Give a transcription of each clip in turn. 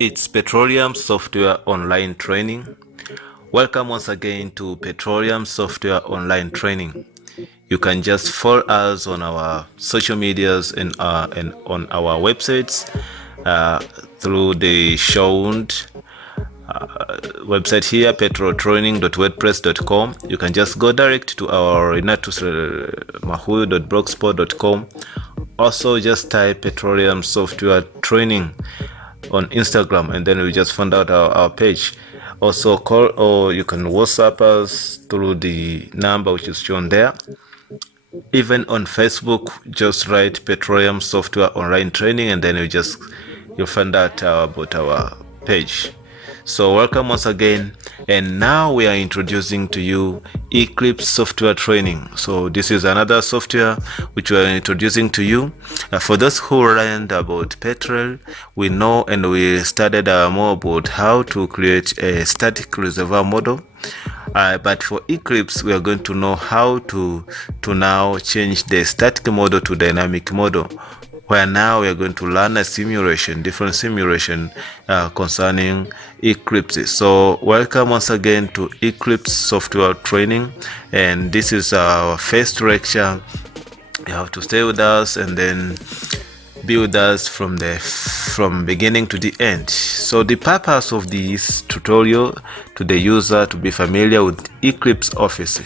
It's Petroleum Software Online Training. Welcome once again to Petroleum Software Online Training. You can just follow us on our social medias and on our websites through the shown website here, petrotraining.wordpress.com. You can just go direct to our renatusmahuyo.blogspot.com. Also, just type Petroleum Software Training on Instagram, and then we just find out our page. Also, call or you can WhatsApp us through the number which is shown there. Even on Facebook, just write Petroleum Software Online Training, and then you'll find out about our page. So welcome once again, and now we are introducing to you Eclipse software training. So this is another software which we are introducing to you. For those who learned about Petrel, we know and we studied more about how to create a static reservoir model. But for Eclipse, we are going to know how to now change the static model to dynamic model, where now we are going to learn a different simulation concerning Eclipse. So welcome once again to Eclipse software training, and this is our first lecture. You have to stay with us and then be with us from beginning to the end. So the purpose of this tutorial to the user to be familiar with Eclipse Office.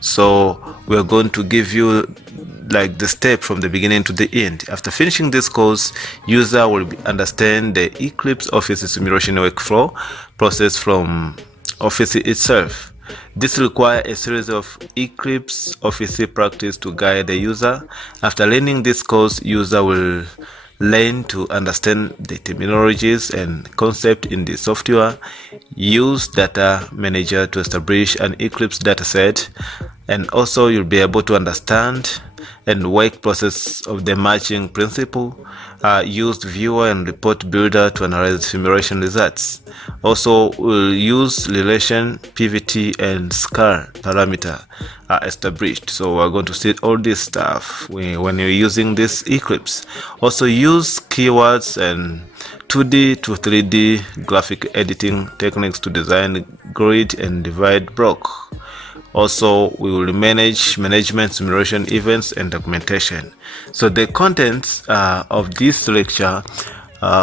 So we're going to give you like the step from the beginning to the end. After finishing this course, user will understand the Eclipse Office simulation workflow process from Office itself. This requires a series of Eclipse Office practice to guide the user. After learning this course, user will learn to understand the terminologies and concept in the software, use data manager to establish an Eclipse dataset, and also you'll be able to understand and work process of the matching principle, used viewer and report builder to analyze simulation results. Also, we'll use relation, PVT, and scar parameter established. So we're going to see all this stuff when you're using this Eclipse. Also use keywords and 2D to 3D graphic editing techniques to design grid and divide block. Also, we will manage management, simulation, events, and documentation. So the contents of this lecture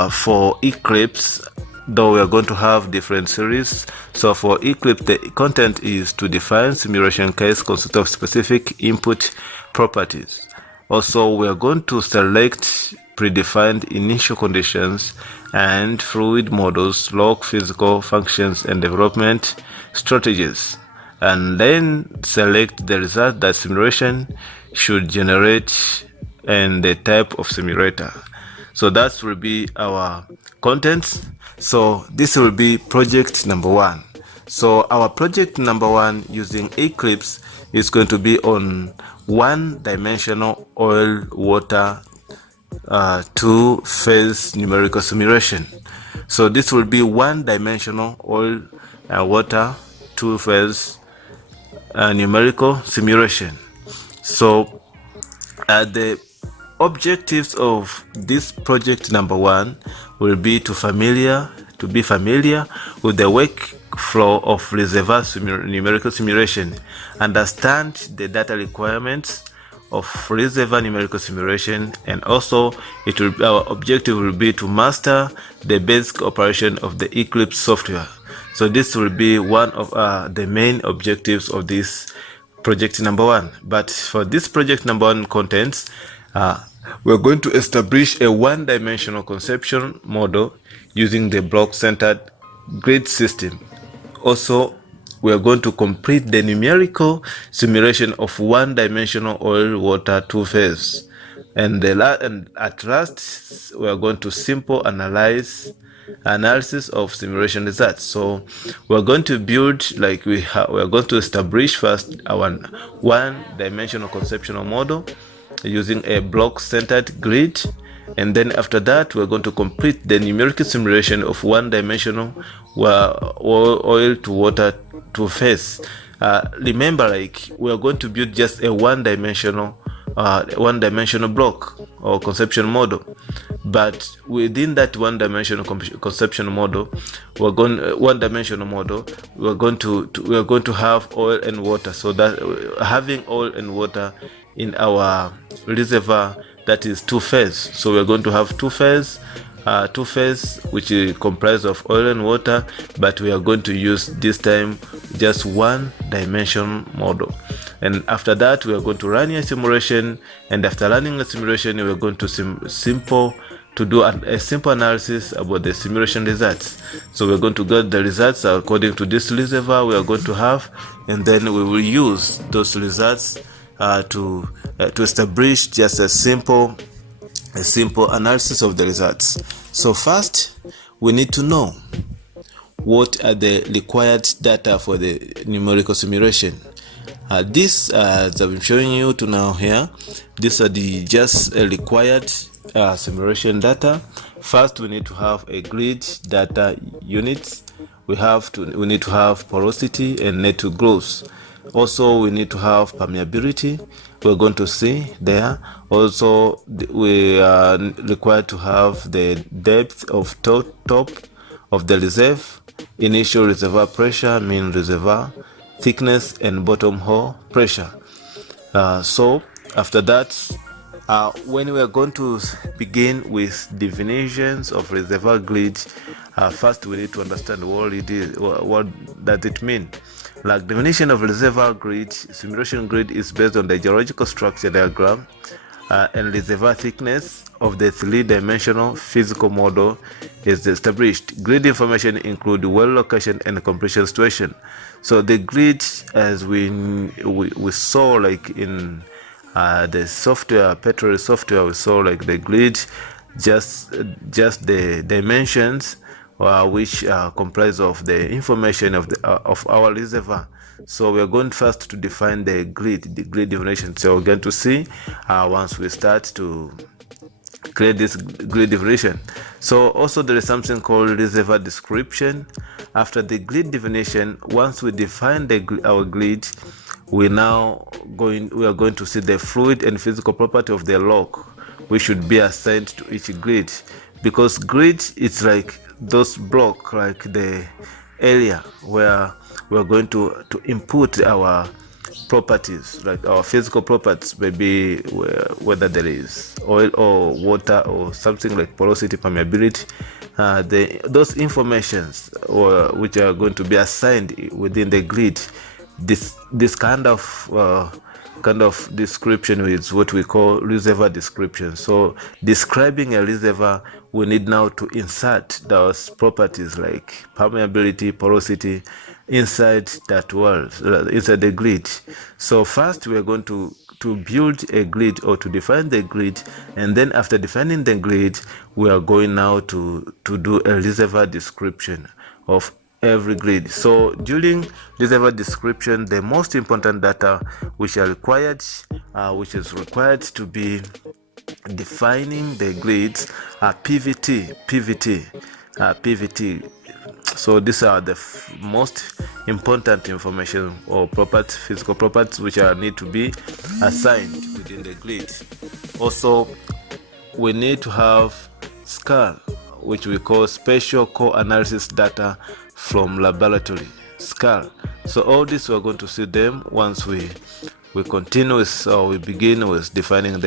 for Eclipse, though we are going to have different series. So for Eclipse, the content is to define simulation case consist of specific input properties. Also, we are going to select predefined initial conditions and fluid models, log physical functions, and development strategies, and then select the result that simulation should generate and the type of simulator. So that will be our contents. So this will be project number 1. So our project number 1 using Eclipse is going to be on one-dimensional oil water two-phase numerical simulation. So this will be one-dimensional oil water two-phase numerical simulation. So the objectives of this project number 1 will be to be familiar with the workflow of reservoir numerical simulation, understand the data requirements of reservoir numerical simulation, and also our objective will be to master the basic operation of the Eclipse software. So this will be one of the main objectives of this project number 1. But for this project number 1 contents, we're going to establish a one-dimensional conception model using the block-centered grid system. Also, we are going to complete the numerical simulation of one-dimensional oil water two-phase. And at last, we are going to simple analysis of simulation results. So we're going to build we are going to establish first our one-dimensional conceptual model using a block-centered grid, and then after that we're going to complete the numerical simulation of one-dimensional oil to water two-phase. Remember, we are going to build just a one-dimensional block or conceptual model. but within that one-dimensional conception model, we're going to have oil and water. So that having oil and water in our reservoir, that is two-phase. So we're going to have two-phase, which is comprised of oil and water, but we are going to use this time just one dimension model. And after that, we are going to run a simulation, and after running a simulation, we are going to do a simple analysis about the simulation results. So we're going to get the results according to this reservoir we are going to have, and then we will use those results to establish just a simple analysis of the results. So first, we need to know what are the required data for the numerical simulation. This, as I'm showing you to now here, these are the just required simulation data. First, we need to have a grid data units. We need to have porosity and network growth. Also, we need to have permeability. We're going to see there. Also, we are required to have the depth of top of the reserve, initial reservoir pressure, mean reservoir thickness, and bottom hole pressure. So after that, when we are going to begin with definitions of reservoir grid, first we need to understand what it is. What does it mean? Like, definition of reservoir grid, simulation grid is based on the geological structure diagram and reservoir thickness of the three-dimensional physical model is established. Grid information include well location and completion situation. So the grid, as we saw, like in the software, petrol software, we saw like the grid, just the dimensions which comprise of the information of our reservoir. So we are going first to define the grid definition. So we're going to see once we start to create this grid definition. So also there is something called reservoir description. After the grid definition, once we define our grid, we are going to see the fluid and physical property of the rock, which should be assigned to each grid, because grid is like those blocks, like the area where we are going to input our properties, like our physical properties, maybe whether there is oil or water or something like porosity, permeability, those informations which are going to be assigned within the grid. This kind of description is what we call reservoir description. So describing a reservoir, we need now to insert those properties like permeability, porosity inside that world, inside the grid. So first we are going to build a grid, or to define the grid, and then after defining the grid, we are going now to do a reservoir description of every grid. So during reservoir description, the most important data which is required to be defining the grids are PVT. So these are the most important information or physical properties which need to be assigned within the grid. Also, we need to have SCAR, which we call Spatial Core Analysis Data from Laboratory, SCAR. So all this we are going to see them once we continue with, or we begin with defining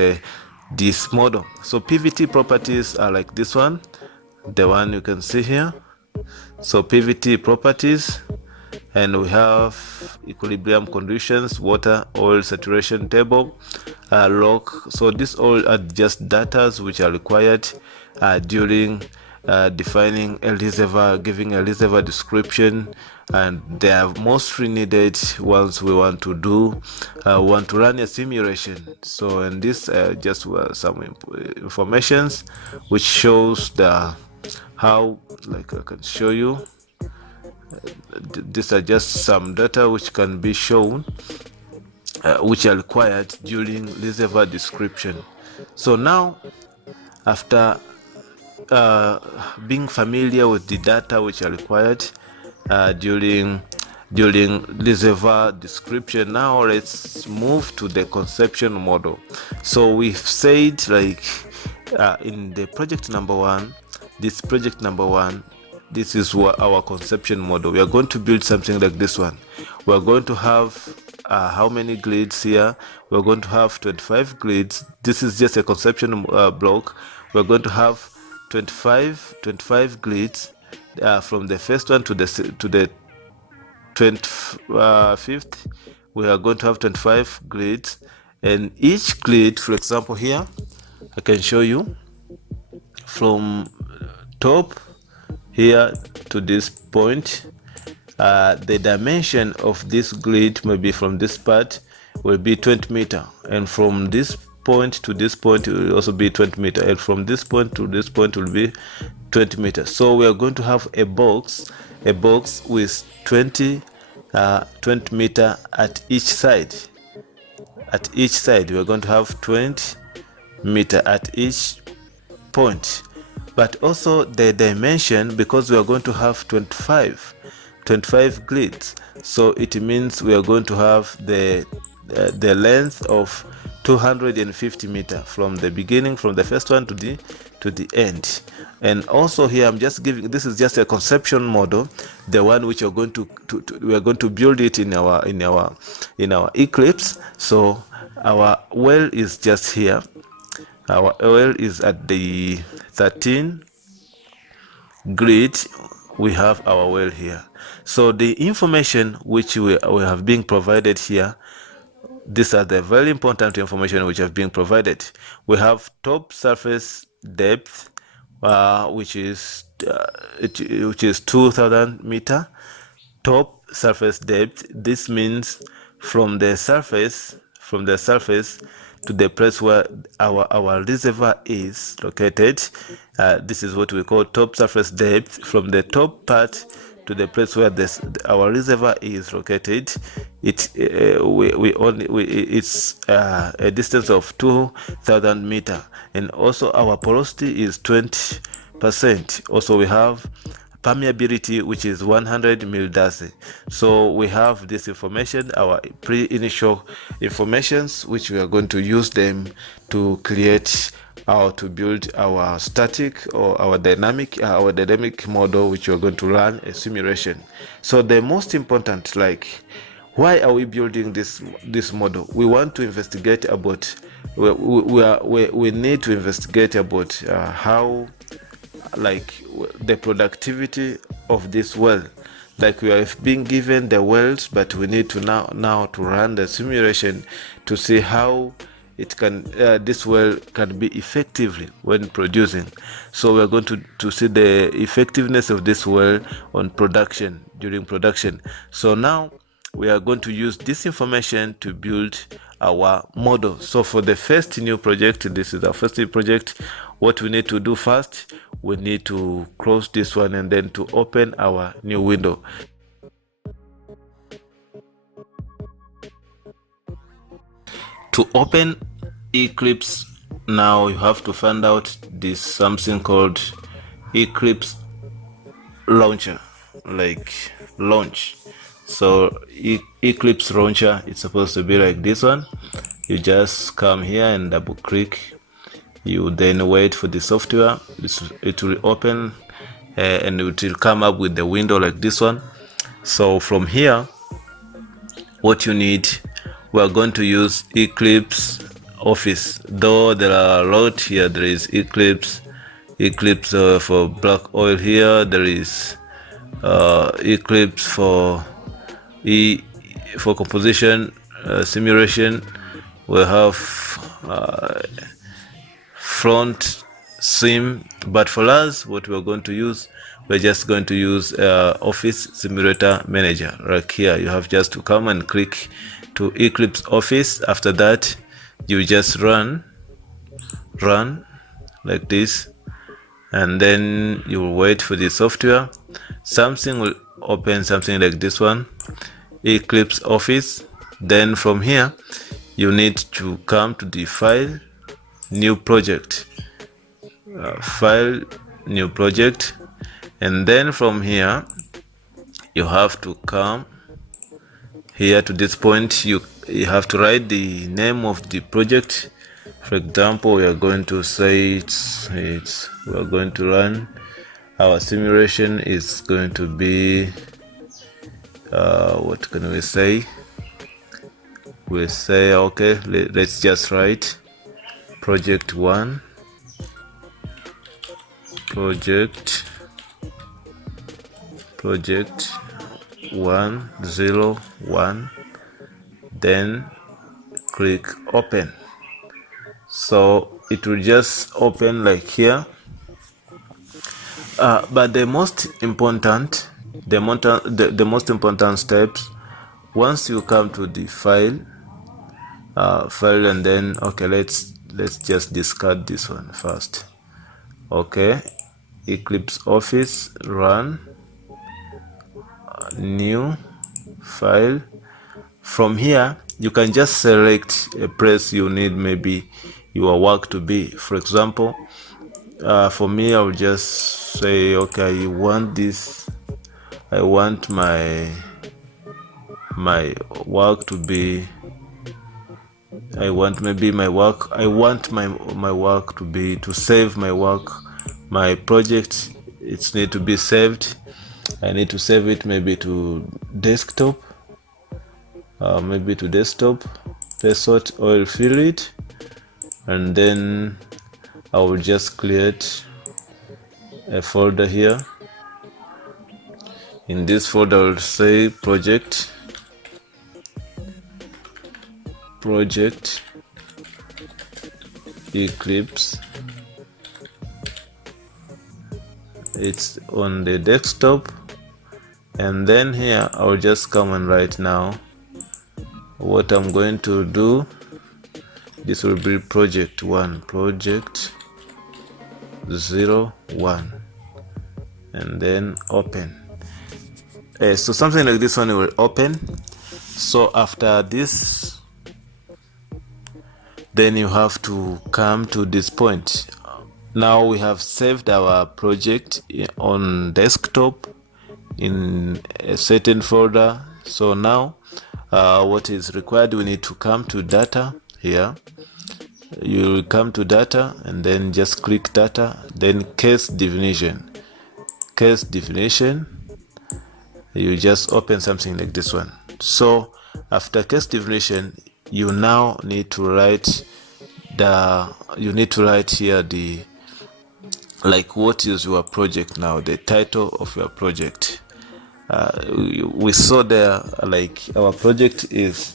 this model. So PVT properties are like this one, the one you can see here. So PVT properties, and we have equilibrium conditions, water, oil saturation table, rock. So these all are just data which are required during defining a reservoir, giving a reservoir description, and they are mostly needed once we want to run a simulation. So, and this just some informations which shows how, like I can show you. These are just some data which can be shown, which are required during reservoir description. So now, after being familiar with the data which are required during reservoir description, now let's move to the conception model. So we've said, like, in the project number one, this is what our conception model. We are going to build something like this one. We are going to have how many grids here? We're going to have 25 grids. This is just a conception block. We're going to have 25 grids from the first one to the 25th. We are going to have 25 grids, and each grid, for example, here I can show you from top here to this point. The dimension of this grid maybe from this part will be 20 meter, and from this point to this point it will also be 20 meter, and from this point to this point will be 20 meters. So we are going to have a box with 20 meter at each side. At each side we are going to have 20 meter at each point, but also the dimension, because we are going to have 25 grids, so it means we are going to have the length of 250 meter from the beginning, from the first one to the end. And also here I'm just giving, this is just a conception model, the one which we are going to build it in our Eclipse. So our well is just here. Our well is at the 13 grid. We have our well here. So the information which we have been provided here, these are the very important information which have been provided. We have top surface depth, which is 2000 meter. Top surface depth, this means from the surface to the place where our reservoir is located. This is what we call top surface depth, from the top part to the place where our reservoir is located. It's a distance of 2000 meter, and also our porosity is 20%. Also we have permeability, which is 100 mil-Darcy. So we have this information, our pre-initial informations, which we are going to use them to create or to build our static or our dynamic model, which we are going to run a simulation. So the most important, like, why are we building this model? We want to investigate about, we need to investigate about how, like, the productivity of this well. Like, we have been given the wells, but we need to now to run the simulation to see how it can this well can be effectively when producing. So we are going to see the effectiveness of this well on production, during production. So now we are going to use this information to build our model. So for the first new project, this is our first new project, what we need to do first, we need to close this one and then to open our new window. To open Eclipse, now you have to find out this something called Eclipse launcher, like launch. So Eclipse launcher, it's supposed to be like this one. You just come here and double click. You then wait for the software. It will open and it will come up with the window like this one. So from here, what you need, we are going to use Eclipse Office. Though there are a lot here, there is Eclipse for black oil here. There is Eclipse for composition simulation. We have front sim, but for us, what we're going to use, we're just going to use Office Simulator Manager. Like here, you have just to come and click to Eclipse Office. After that, you just run like this, and then you will wait for the software. Something will open, something like this one, Eclipse Office. Then from here, you need to come to the file, new project, file, new project, and then from here you have to come here to this point. You have to write the name of the project For example, we are going to say we are going to run our simulation is going to be what can we say? We say okay, let's just write project 1, project 101, then click open. So it will just open like here. But the most important steps, once you come to the file and then okay, let's just discard this one first. Okay, Eclipse Office, run, new file. From here you can just select a place you need maybe your work to be. For example, for me, I will just say okay, I want this, I want my work to be, I want maybe my work, I want my work to be, to save my work, my project, it need to be saved. I need to save it maybe to desktop, password, I will fill it, and then I will just create a folder here. In this folder I will say project Eclipse. It's on the desktop, and then here I will just come and write now what I'm going to do. This will be project 1, project 01, and then open. So something like this one will open. So after this, then you have to come to this point. Now we have saved our project on desktop in a certain folder. So now what is required, we need to come to data here. You will come to data and then just click data, then case definition. You just open something like this one. So after case definition, you now need to write here the, like, what is your project now, the title of your project. We saw there, like, our project is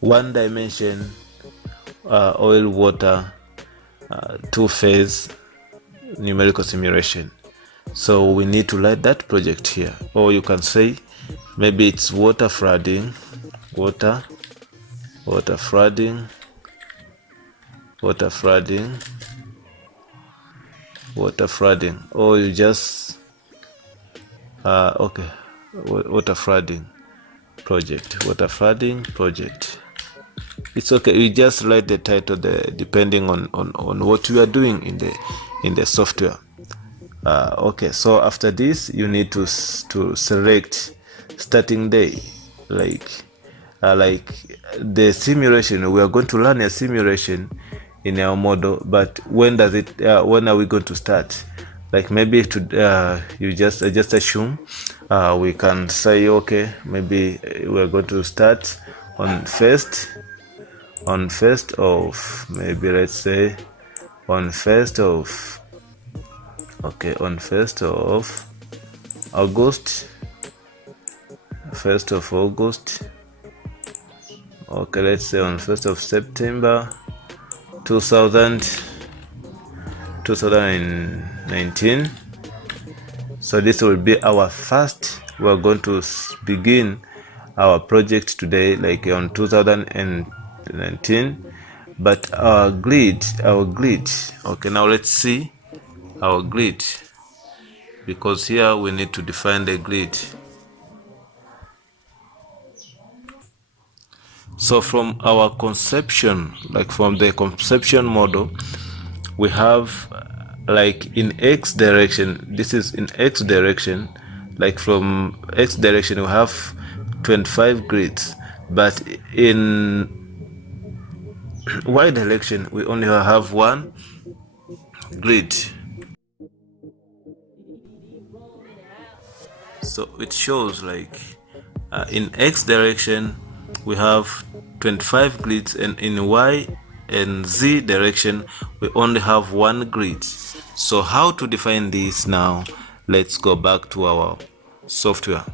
1 dimension oil water 2-phase numerical simulation. So we need to write that project here, or you can say maybe it's water flooding, or you just okay, water flooding project. It's okay, you just write the title there depending on what you are doing in the software. Okay, so after this you need to select starting day, like the simulation. We are going to run a simulation in our model, but when are we going to start? Like maybe you just assume we can say okay, maybe we are going to start on first of, maybe let's say on 1st of August. 1st of August. Okay, let's say on 1st of September 2019. So this will be our first, we are going to begin our project today, like on 2019. But our grid, okay, now let's see our grid, because here we need to define the grid. So from our conception, like from the conception model, we have like in X direction, this is in X direction, like from X direction we have 25 grids, but in y direction we only have one grid. So it shows like in x direction we have 25 grids, and in y and z direction we only have one grid. So how to define this now? Let's go back to our software.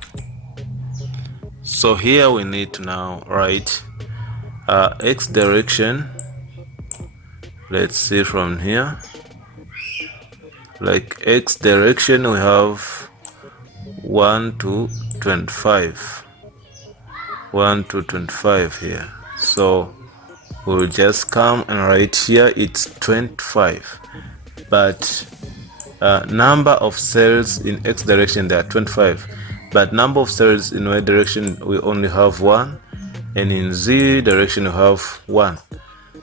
So here we need to now write x direction. Let's see from here, like x direction we have 1 to 25, 1 to 25 here. So we'll just come and write here it's 25, but number of cells in x direction there are 25, but number of cells in y direction we only have 1, and in z direction we have 1.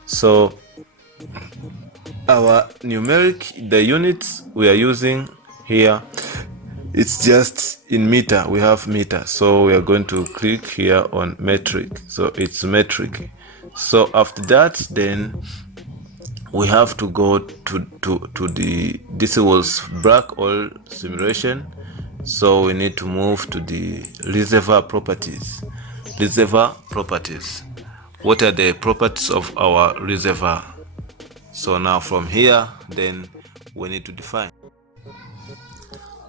So our numeric, the units we are using here, it's just in meter. We have meter, so we are going to click here on metric. So it's metric. So after that, then we have to go to the, this was black hole simulation, so we need to move to the reservoir properties. Reservoir properties, what are the properties of our reservoir? So now from here, then we need to define.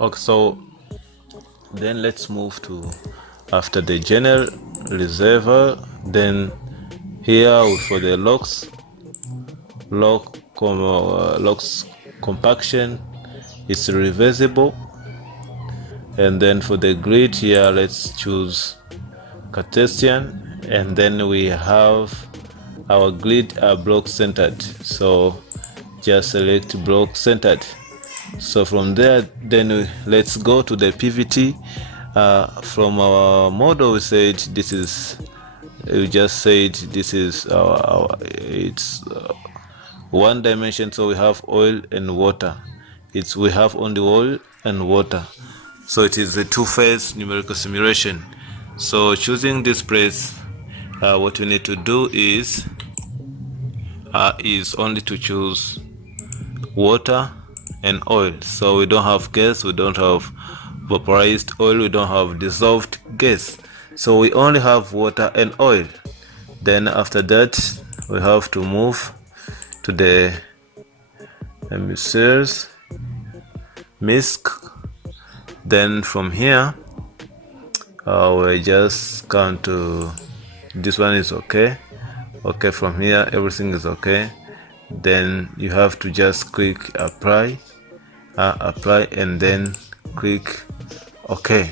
Okay, so then let's move to after the general reservoir, then here for the locks compaction, it's reversible, and then for the grid here let's choose Cartesian, and then we have our grid are block centered, so just select block centered. So from there, then let's go to the PVT. From our model we said this is, we just said this is our it's one dimension, so we have oil and water. We have only oil and water, so it is a two-phase numerical simulation. So choosing this place, what we need to do is only to choose water and oil. So we don't have gas, we don't have vaporized oil, we don't have dissolved gas, so we only have water and oil. Then after that we have to move to the emitters, MISC. Then from here we just come to this one is okay. From here everything is okay. Then you have to just click apply, and then click OK.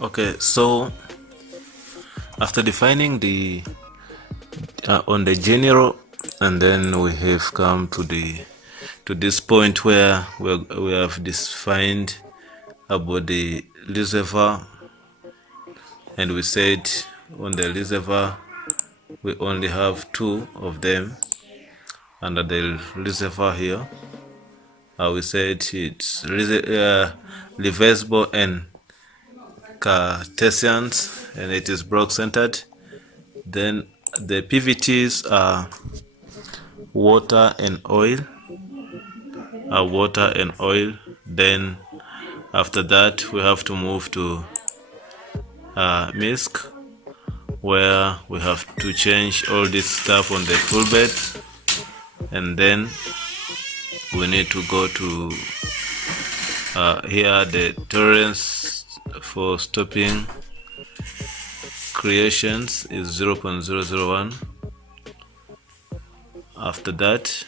Okay, so after defining the on the general, and then we have come to this point where we have defined about the reservoir, and we said on the reservoir we only have two of them under the reservoir here. We said it's reversible and Cartesian, and it is block centered. Then the PVTs are water and oil, Then after that we have to move to MISC, where we have to change all this stuff on the full bed, and then we need to go to here the tolerance for stopping creations is 0.001. After that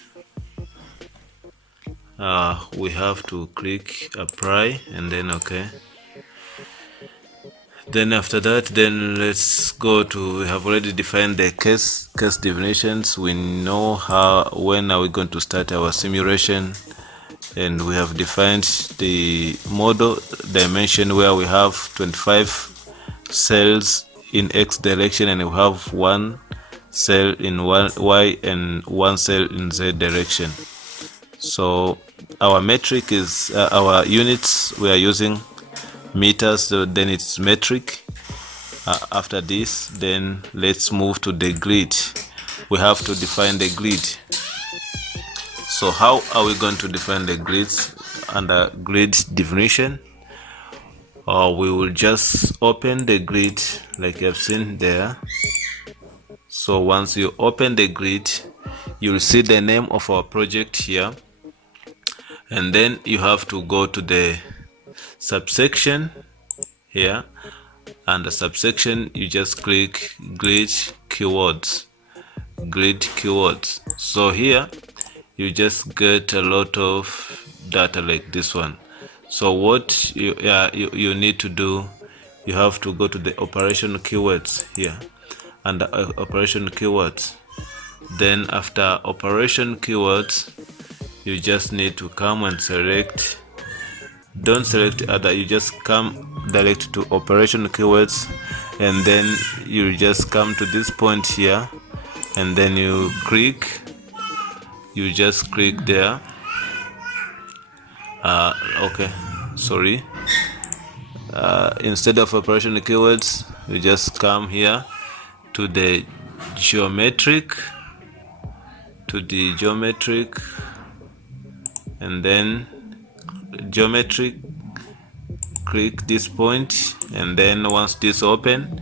we have to click apply and then OK. Then after that, then let's go to, we have already defined the case definitions. We know when are we going to start our simulation, and we have defined the model dimension where we have 25 cells in X direction, and we have one cell in Y and one cell in Z direction. So our metric is our units we are using meters, so then it's metric. After this, then let's move to the grid. We have to define the grid. So how are we going to define the grids? Under grid definition, we will just open the grid like you have seen there. So once you open the grid, you'll see the name of our project here, and then you have to go to the subsection here, and the subsection you just click grid keywords. So here you just get a lot of data like this one. So what you need to do, you have to go to the operation keywords here, and the operation keywords. Then after operation keywords, you just need to come and select, don't select other, you just come direct to operation keywords, and then you just come to this point here, and then you just click there. Okay, sorry, instead of operation keywords, you just come here to the geometric, and then geometric, click this point, and then once this open,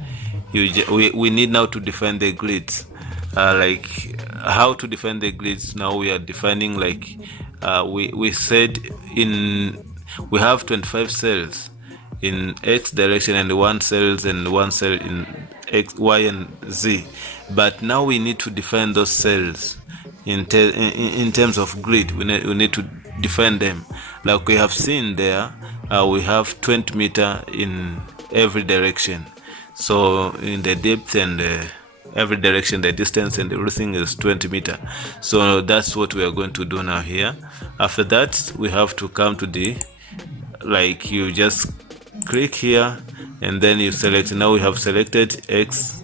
we need now to define the grids. Like how to define the grids. Now we are defining, like we said, we have 25 cells in X direction and one cell in X, Y, and Z, but now we need to define those cells in terms of grid. We need to define them like we have seen there. We have 20 meter in every direction, so in the depth and every direction, the distance and everything is 20 meter. So that's what we are going to do now here. After that, we have to come to the, like, you just click here, and then you select. Now we have selected X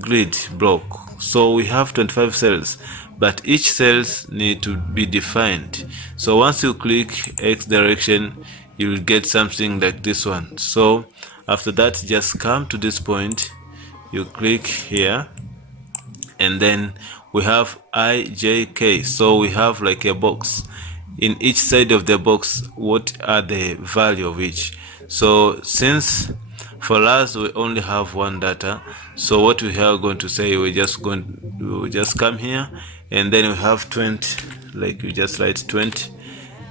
grid block. So we have 25 cells, but each cells need to be defined. So once you click X direction, you will get something like this one. So after that, just come to this point, you click here, and then we have I, J, K. So we have like a box. In each side of the box, what are the value of each? So since for us we only have one data, so what we are going to say, we will just come here, and then we have 20, like you just write 20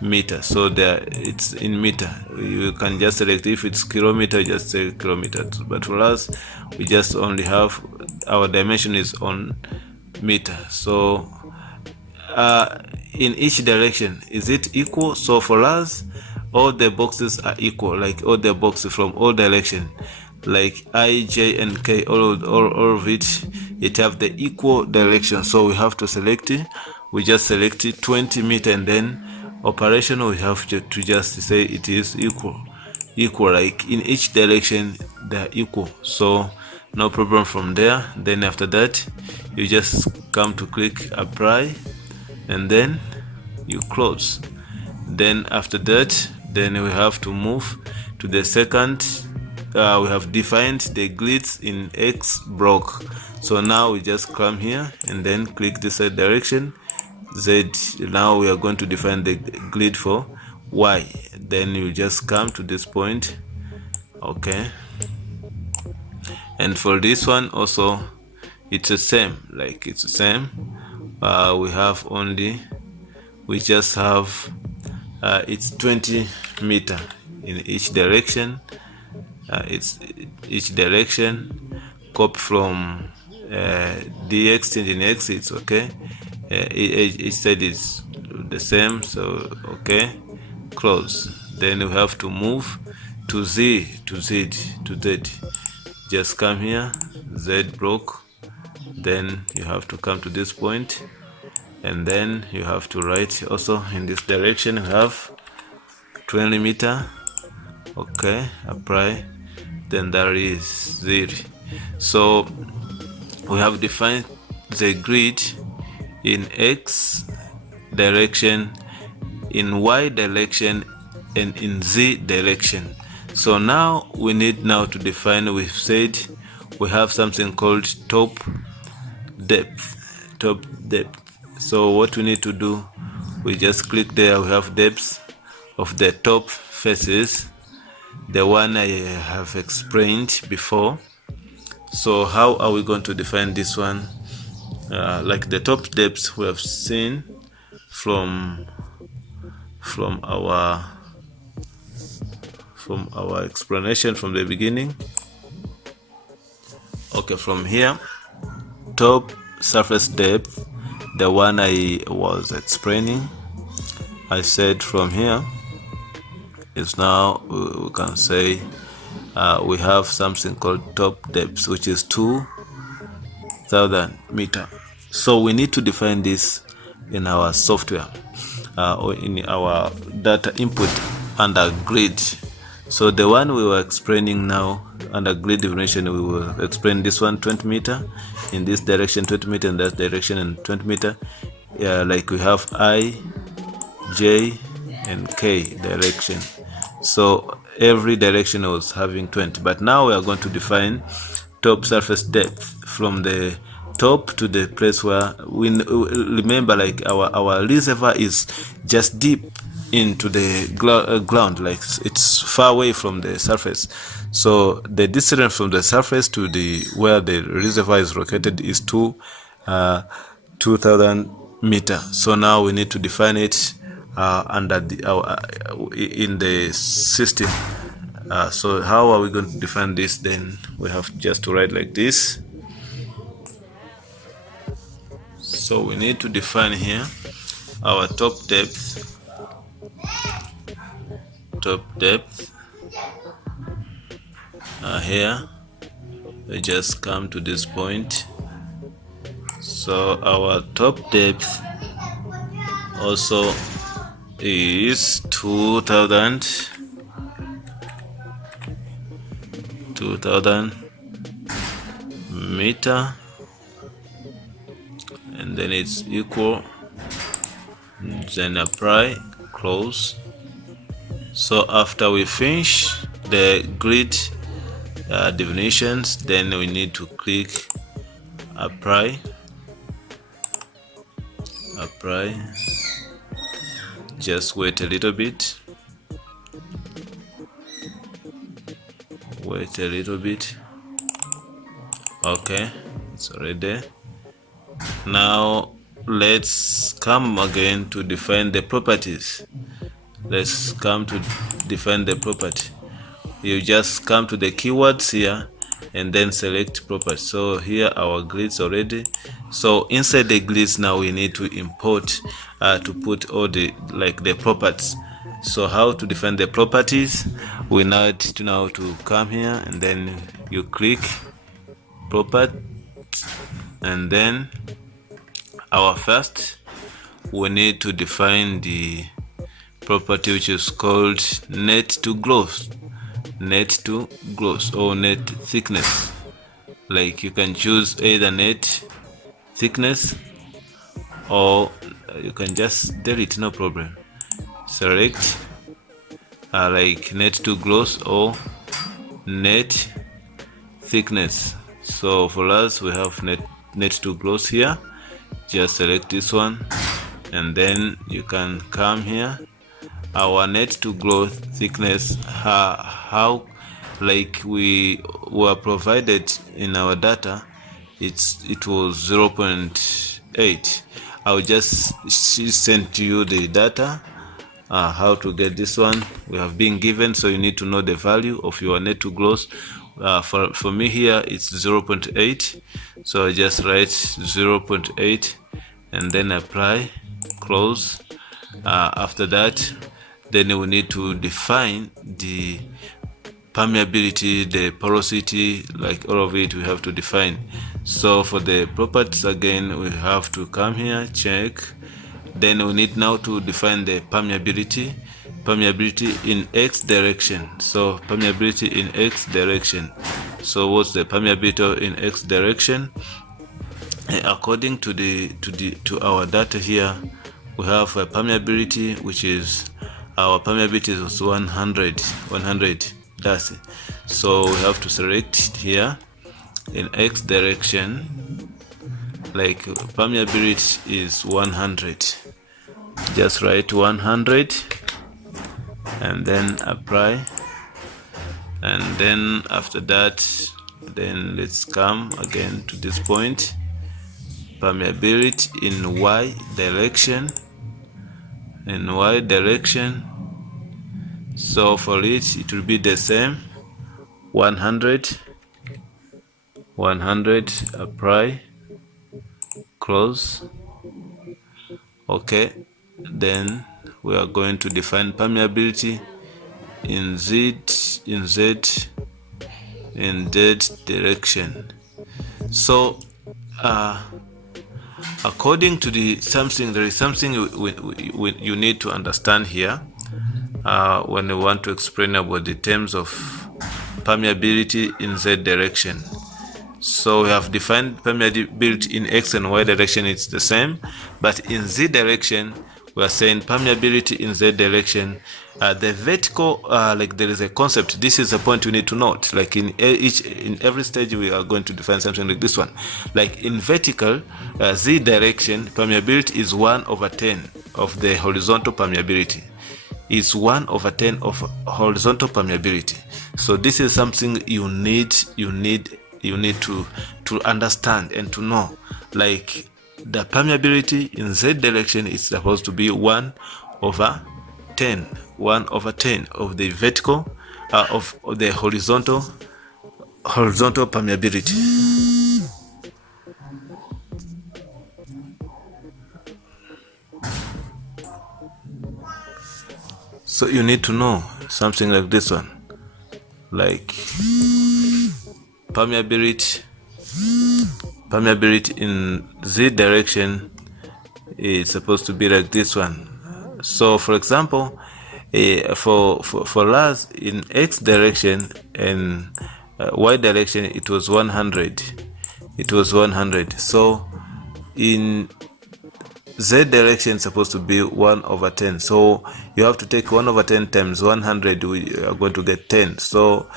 meter. So there it's in meter. You can just select, if it's kilometer, just say kilometers, but for us we just only have, our dimension is on meter. So in each direction, is it equal? So for us, all the boxes are equal, like all the boxes from all direction, like I, J, and K, all of it have the equal direction. So we have to select it. We just select it 20 meter, and then operation, we have to just say it is equal, like in each direction they are equal. So no problem from there. Then after that, you just come to click apply, and then you close. Then after that, then we have to move to the second. We have defined the grids in X block. So now we just come here and then click this direction Z. Now we are going to define the grid for Y. Then you just come to this point. Okay, and for this one also it's the same, like it's the same. We just have it's 20 meter in each direction. It's each direction, copy from dx changing x, it's okay. Each side is the same, so okay, close. Then we have to move to Z. Just come here, Z block. Then you have to come to this point, and then you have to write also in this direction. We have 20 meter. Okay, apply. Then there is 0. So we have defined the grid in X direction, in Y direction, and in Z direction. So now we need now to define, we've said we have something called top depth. So what we need to do, we just click there, we have depth of the top faces, the one I have explained before. So how are we going to define this one? Like the top depth we have seen from our explanation from the beginning. Okay, from here, top surface depth, the one I was explaining, I said from here is now we can say we have something called top depth, which is 2000 meter. So we need to define this in our software or in our data input under grid. So the one we were explaining now under grid definition, we will explain this one 20 meter in this direction, 20 meter in that direction, and 20 meter like we have I, J, and K direction. So every direction was having 20, but now we are going to define top surface depth from the top to the place where we remember, like our reservoir is just deep into the ground, like it's far away from the surface. So the distance from the surface to the where the reservoir is located is 2000 meter. So now we need to define it under in the system. So how are we going to define this? Then we have just to write like this. So we need to define here our top depth. Here we just come to this point. So our top depth also is 2000 meter, and then it's equal, then apply, close. So after we finish the grid definitions, then we need to click apply. Just wait a little bit. Okay, it's already there. Now let's come again to define the properties. Let's come to define the property. You just come to the keywords here and then select property. So here our grids already. So inside the grids now we need to import to put all the properties. So how to define the properties? We need to now to come here and then you click property, and then our first we need to define the property which is called net to gross or net thickness. Like you can choose either net thickness or you can just delete, no problem. Select like net to gross or net thickness. So for us we have net to gross here. Just select this one and then you can come here. Our net to gross thickness, how like we were provided in our data, it was 0.8. I'll just send to you the data how to get this one. We have been given, so you need to know the value of your net to gross. For me here it's 0.8, so I just write 0.8 and then apply, close. After that, then we need to define the permeability, the porosity, like all of it we have to define. So for the properties again, we have to come here, check. Then we need now to define the permeability in X direction. So permeability in X direction. So what's the permeability in X direction? According to our data here, we have a permeability which is, our permeability is 100. That's it. So we have to select it here in X direction, like permeability is 100. Just write 100 and then apply, and then after that, then let's come again to this point, permeability in Y direction, so for it will be the same, 100, apply, close. Okay, then we are going to define permeability in Z direction. So according to there is something you need to understand here when you want to explain about the terms of permeability in Z direction. So we have defined permeability in X and Y direction, it's the same, but in Z direction we are saying permeability in Z direction, the vertical, like there is a concept. This is a point you need to note. Like in every stage we are going to define something like this one. Like in vertical Z direction, permeability is 1/10 of the horizontal permeability. Is 1/10 of horizontal permeability. So this is something you need to understand and to know. Like the permeability in Z direction is supposed to be 1/10 of the vertical of the horizontal permeability. So you need to know something like this one, like permeability in Z direction is supposed to be like this one. So for example, for us in X direction and Y direction it was 100. So in Z direction is supposed to be 1/10. So you have to take 1/10 times 100. We are going to get 10. So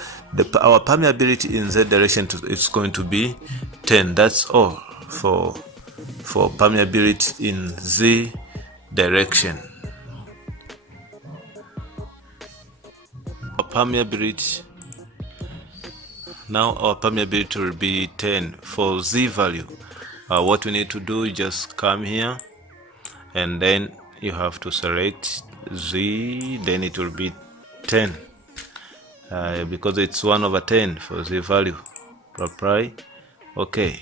our permeability in Z direction is going to be 10. That's all for permeability in Z direction. Our permeability will be 10 for Z value. What we need to do is just come here and then you have to select Z, then it will be 10 because it's 1/10 for Z value. Apply. Okay,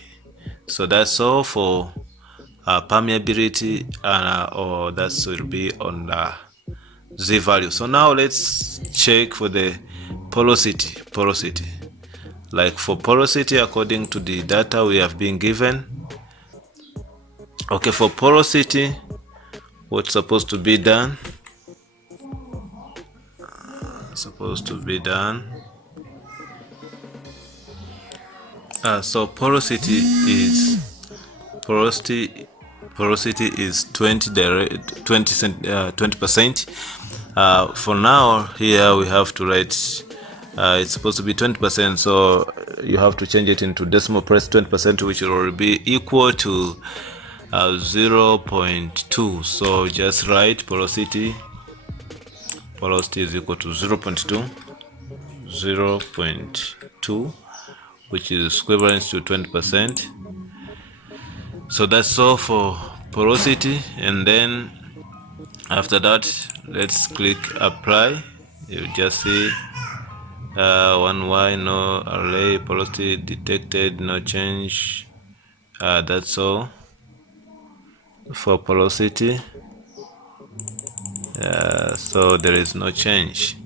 so that's all for permeability, or that will be on the Z value. So now let's check for the porosity. Like for porosity, according to the data we have been given. Okay, for porosity, what's supposed to be done? So porosity is 20%. For now here we have to write it's supposed to be 20%, so you have to change it into decimal place. 20%, which will be equal to 0.2. So just write porosity is equal to 0.2, which is equivalent to 20%. So that's all for porosity. And then after that, let's click apply. You just see 1Y, no array, porosity detected, no change. That's all for porosity. So there is no change.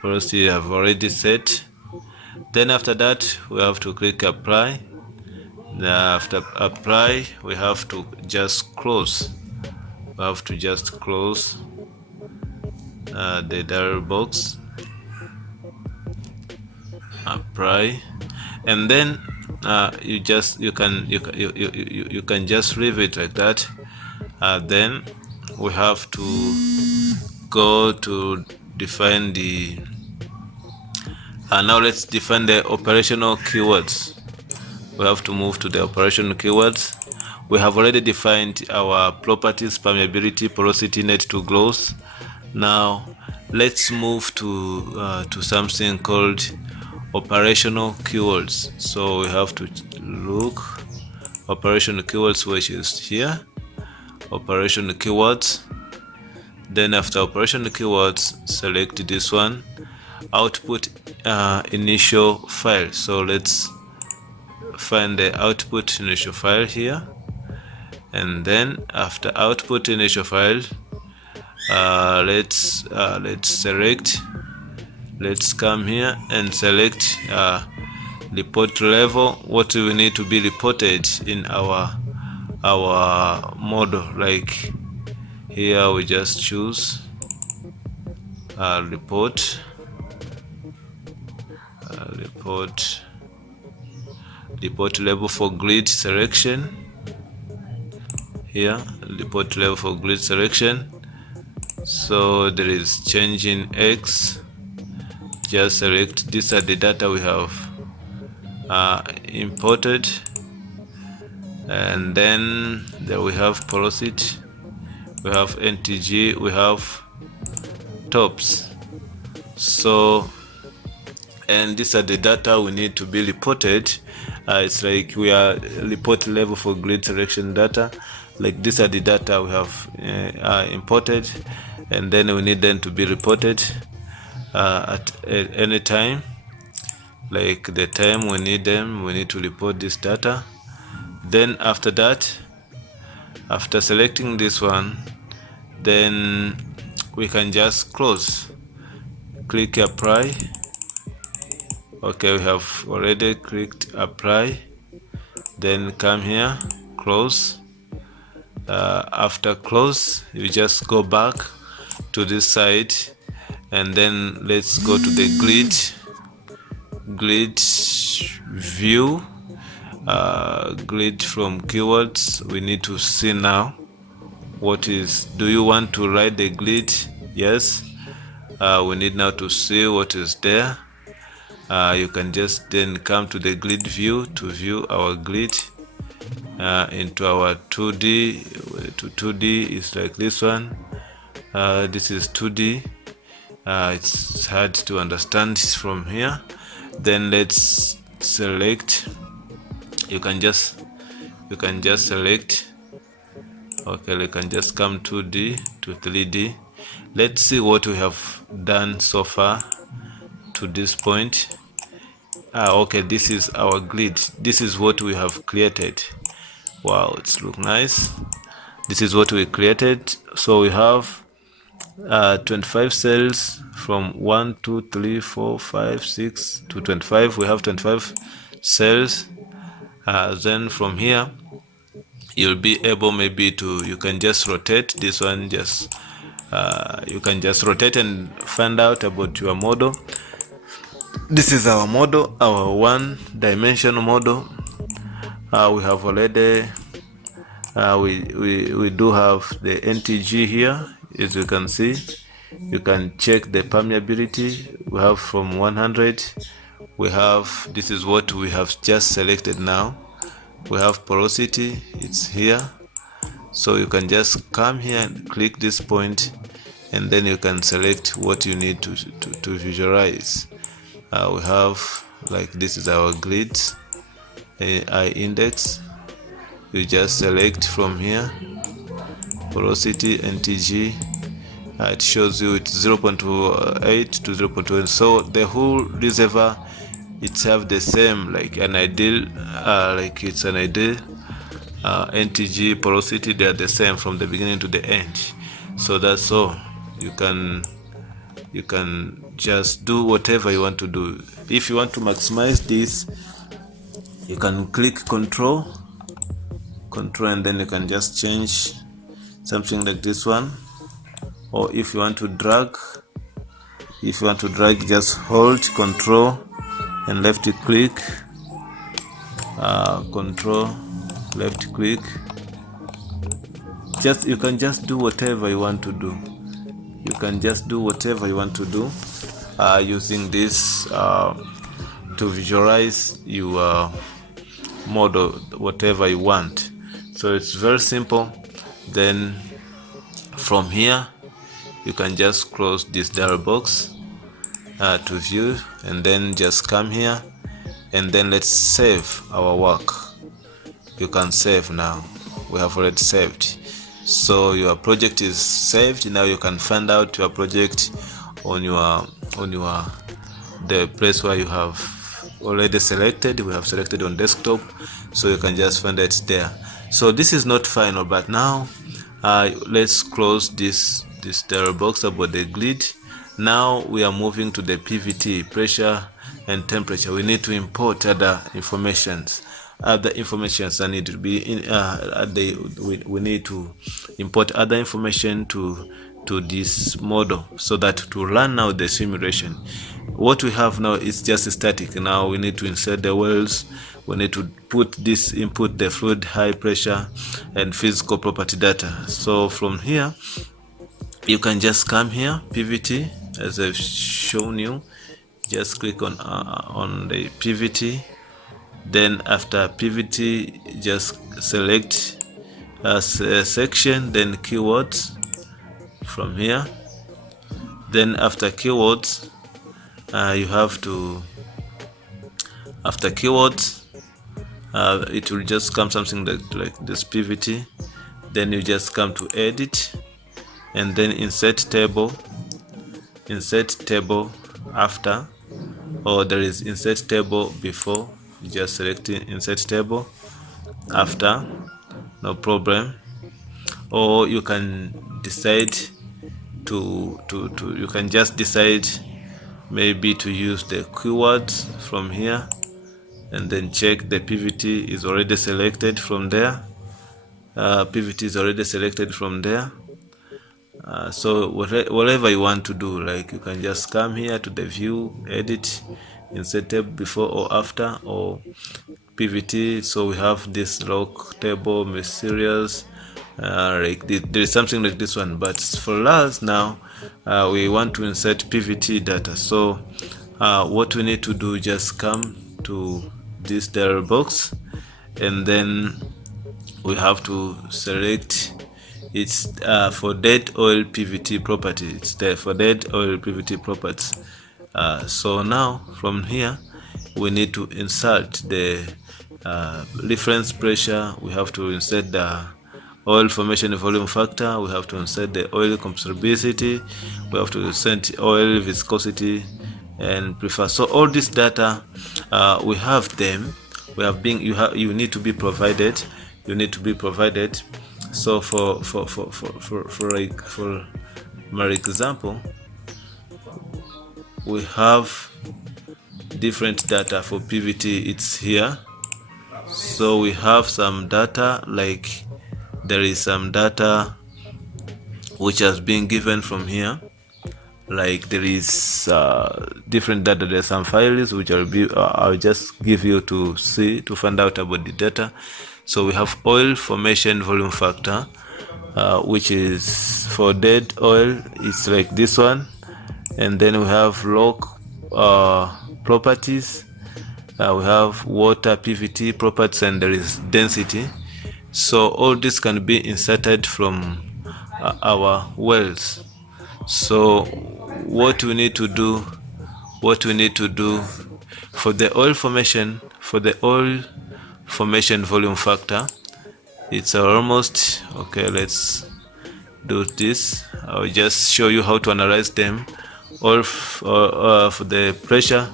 Porosity I have already set. Then after that we have to click apply. After apply we have to just close. The dialog box. Apply, and then you can just leave it like that. Then we have to go to define the Now let's define the operational keywords. We have to move to the operational keywords. We have already defined our properties: permeability, porosity, net to gloss. Now let's move to something called operational keywords. So we have to look operational keywords, which is here, operational keywords. Then after operational keywords, select this one, output initial file. So let's find the output initial file here, and then after output initial file, let's select, let's come here and select report level, what we need to be reported in our model. Like here we just choose report level for grid selection. Here, report level for grid selection. So there is change in X. Just select, these are the data we have imported, and then there we have porosity, we have NTG, we have tops. So, and these are the data we need to be reported. It's like we are report level for grid selection data. Like these are the data we have imported, and then we need them to be reported at any time. Like the time we need them, we need to report this data. Then after that, after selecting this one, then we can just close, click apply. Okay, we have already clicked apply. Then come here, close. After close, you just go back to this side, and then let's go to the grid view, grid from keywords. We need to see now what is, do you want to write the grid? Yes. We need now to see what is there. You can just then come to the grid view to view our grid into our 2D. To 2D is like this one. This is 2D. It's hard to understand from here. Then let's select. You can just select. Okay, we can just come 2D to 3D. Let's see what we have done so far to this point. Okay, this is our grid. This is what we have created. Wow, it's look nice. This is what we created. So we have 25 cells from 1, 2, 3, 4, 5, 6 to 25. We have 25 cells. Then from here, you'll be able maybe to, you can just rotate this one. Just you can just rotate and find out about your model. This is our model, our one-dimensional model. We have already we do have the NTG here. As you can see, you can check the permeability. We have from 100. We have, this is what we have just selected now. We have porosity, it's here. So you can just come here and click this point, and then you can select what you need to visualize. We have, like, this is our grid I index. You just select from here porosity NTG. It shows you it's 0.28 to 0.1. So the whole reservoir, it's have the same, like an ideal, like it's an ideal NTG, porosity, they are the same from the beginning to the end. So that's all. You can just do whatever you want to do. If you want to maximize this, you can click control, and then you can just change something like this one. Or if you want to drag, just hold control and left click, control left click. You can just do whatever you want to do. using this to visualize your model, whatever you want. So it's very simple. Then from here you can just close this dialog box to view, and then just come here, and then let's save our work. You can save now. We have already saved, so your project is saved. Now you can find out your project on the place where you have already selected. We have selected on desktop, so you can just find it there. So this is not final, but now let's close this dialog box about the grid. Now we are moving to the PVT, pressure and temperature. We need to import other informations. Other informations that need to be in. We need to import other information to this model, so that to run now the simulation. What we have now is just static. Now we need to insert the wells. We need to input the fluid, high pressure, and physical property data. So from here you can just come here, PVT, as I've shown you. Just click on the PVT. Then after PVT, just select a section, then keywords from here. Then after keywords, you have to, after keywords, it will just come something like this, PVT. Then you just come to edit, and then insert table after, or there is insert table before. You just select insert table after, no problem. Or you can decide you can just decide maybe to use the keywords from here, and then check the PVT is already selected from there. PVT is already selected from there. So whatever you want to do, like you can just come here to the view, edit, insert table before or after, or PVT. So we have this log table, materials, like there is something like this one, but for us now we want to insert PVT data. So what we need to do, just come to this dialog box, and then we have to select, it's for dead oil PVT property. It's there for dead oil PVT properties. So now from here we need to insert the reference pressure. We have to insert the oil formation volume factor. We have to insert the oil compressibility. We have to insert oil viscosity and prefer. So all this data we have them. We have been you need to be provided. You need to be provided. So for my example, we have different data for PVT. It's here. So we have some data, like there is some data which has been given from here, like there is different data. There's some files which I'll just give you to see, to find out about the data. So we have oil formation volume factor, which is for dead oil, it's like this one. And then we have log properties, we have water PVT properties, and there is density. So all this can be inserted from our wells. So what we need to do for the oil formation, volume factor, it's almost okay. Let's do this. I'll just show you how to analyze them. Or for the pressure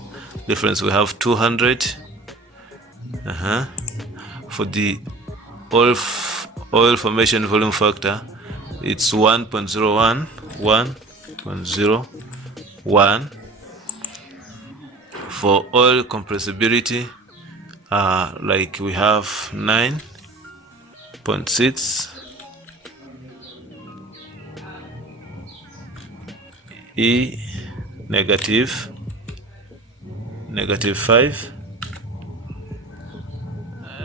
difference, we have 200. For the oil formation volume factor, it's 1.01. For oil compressibility, like we have 9.6. E negative 5.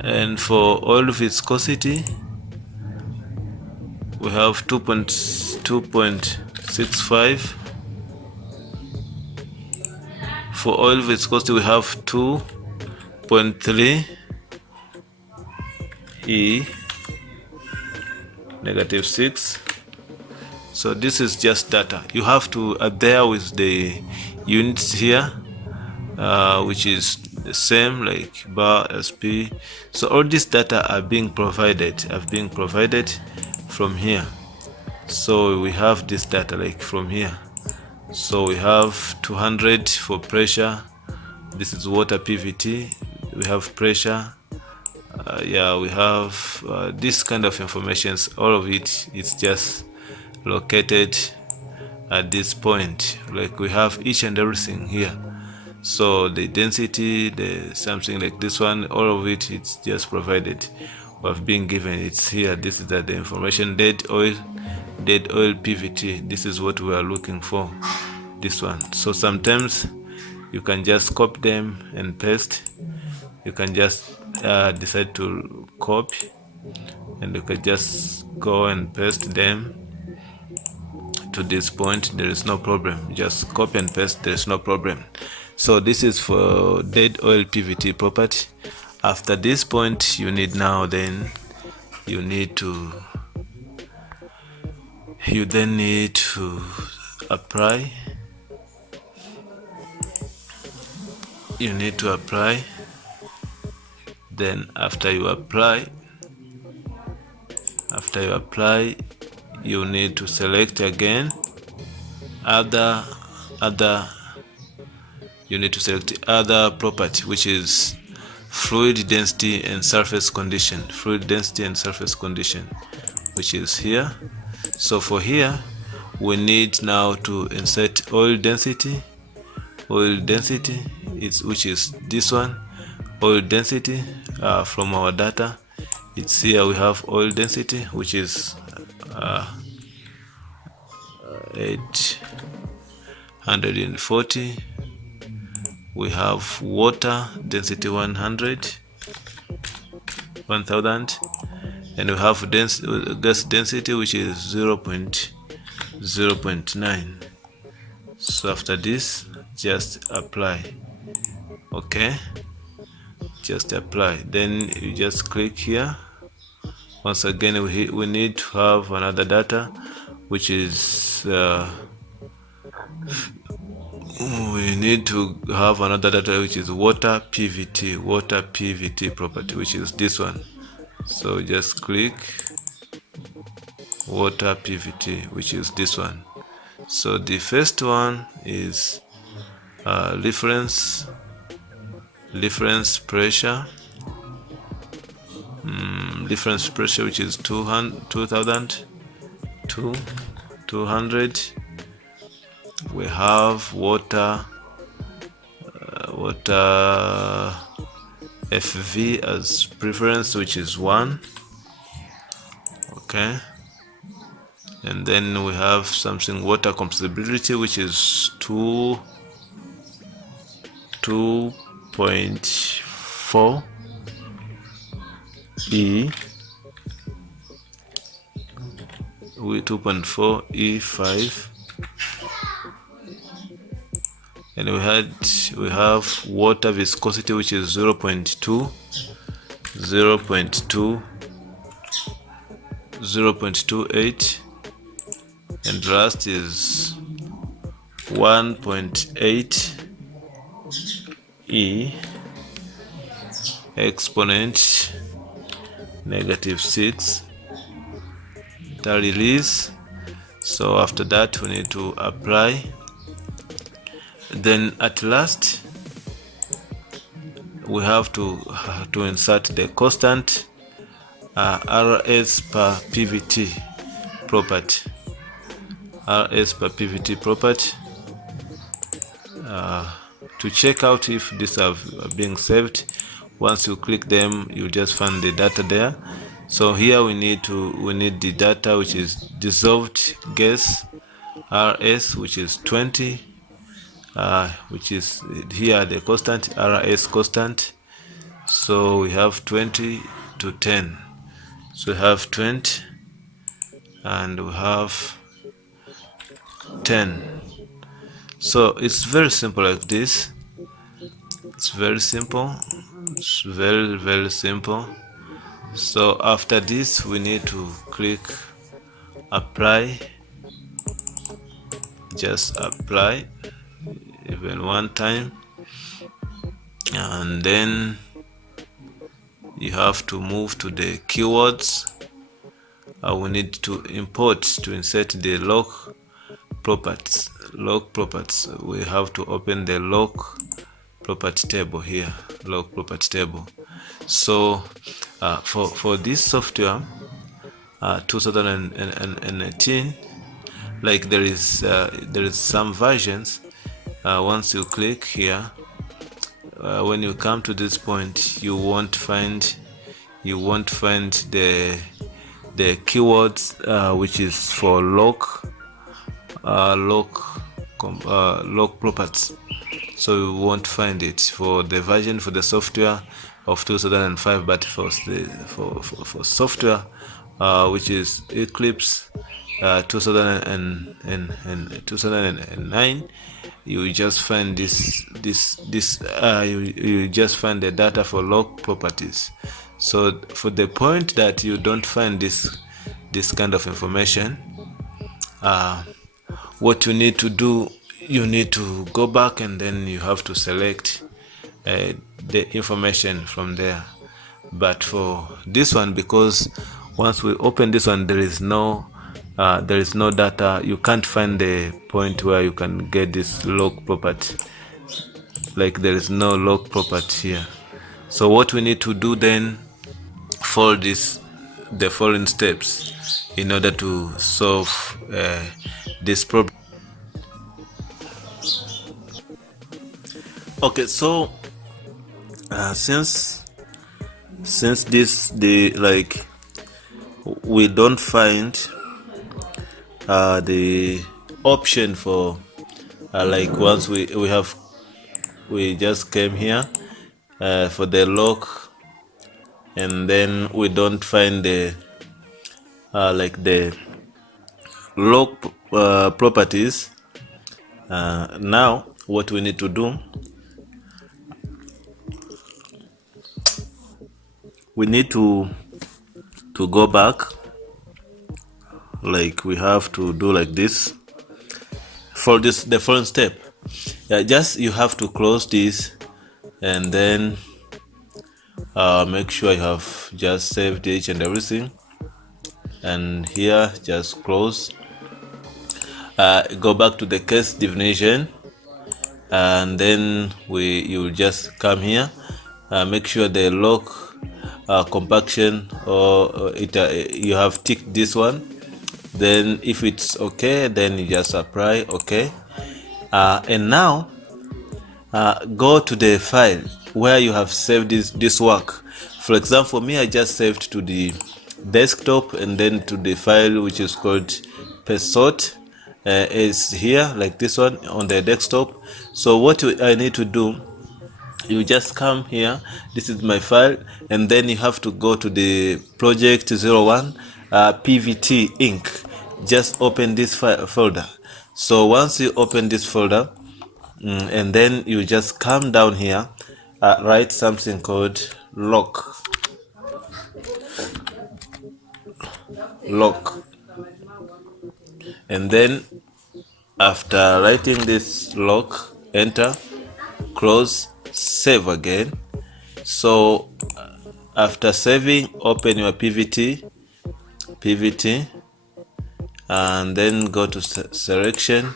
And for oil viscosity, we have 2.65. For oil viscosity we have 2.3 E -6. So this is just data. You have to adhere with the units here, which is the same like bar, SP. So all this data are being provided from here. So we have this data like from here. So we have 200 for pressure. This is water PVT. We have pressure. Yeah, we have this kind of information. All of it is just located at this point. Like we have each and everything here. So the density, the something like this one, all of it, it's just provided. We have been given. It's here. This is the information. Dead oil PVT. This is what we are looking for. This one. So sometimes you can just copy them and paste. You can just decide to copy, and you can just go and paste them to this point. There is no problem. Just copy and paste. There is no problem. So this is for dead oil PVT property. After this point, you need now then you need to apply. You need to apply. Then after you apply, you need to select again you need to select other property, which is fluid density and surface condition. Which is here. So for here we need now to insert oil density. Which is this one. Oil density from our data, it's here. We have oil density, which is 840. We have water density 1000, and we have gas density, which is 0.9. So after this, just apply. Okay, just apply. Then you just click here. Once again, we need to have another data, which is water PVT property, which is this one. So just click water PVT, which is this one. So the first one is reference pressure. Reference pressure, which is 200. We have water FV as preference, which is 1. Okay, and then we have something water compressibility, which is 2.4 E. 2.4 E5. And we have water viscosity, which is 0.28, and last is 1.8 E exponent -6, the release. So after that we need to apply. Then at last we have to insert the constant RS per PVT property. To check out if these are being saved. Once you click them, you just find the data there. So here we need the data, which is dissolved gas RS, which is 20, which is here the constant RS constant. So we have 20 to 10. So we have 20 and we have 10. So it's very simple like this. It's very simple. It's very simple. So after this, we need to click apply. Just apply even one time, and then you have to move to the keywords. We need to insert the log properties. We have to open the log property table here, log property table. So for this software 2018, like there is some versions. Once you click here, when you come to this point, you won't find the keywords which is for log properties. So you won't find it for the version for the software of 2005, but for software which is Eclipse 2009, you just find this you just find the data for log properties. So for the point that you don't find this kind of information, what you need to do, you need to go back and then you have to select the information from there. But for this one, because once we open this one, there is no data. You can't find the point where you can get this log property. Like there is no log property here. So what we need to do then, follow the following steps in order to solve this problem. Okay, so since we don't find the option for like once we just came here for the log, and then we don't find the like the log properties. Now what we need to do, we need to go back. Like we have to do like this for the following step. Just you have to close this, and then make sure you have just saved each and everything, and here just close. Go back to the case definition, and then you just come here, make sure the log compaction or you have ticked this one. Then if it's okay, then you just apply okay, and now go to the file where you have saved this work. For example, me, I just saved to the desktop, and then to the file which is called pesot is here, like this one on the desktop. So what I need to do, you just come here, this is my file, and then you have to go to the project 01 PVT Inc. Just open this folder. So once you open this folder, and then you just come down here, write something called log, and then after writing this log, enter, close, save again. So after saving, open your PVT, and then go to selection,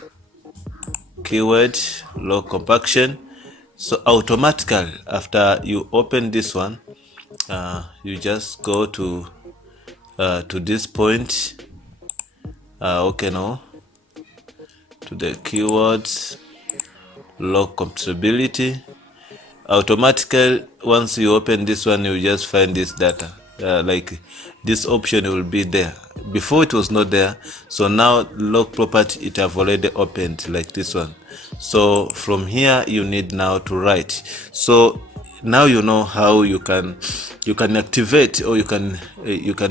keyword, log compaction. So automatically after you open this one, you just go to this point, okay, no, to the keywords, log compatibility. Automatically once you open this one, you just find this data, like this option will be there. Before it was not there, so now log property, it have already opened like this one. So from here you need now to write. So now you know how you can activate, or you can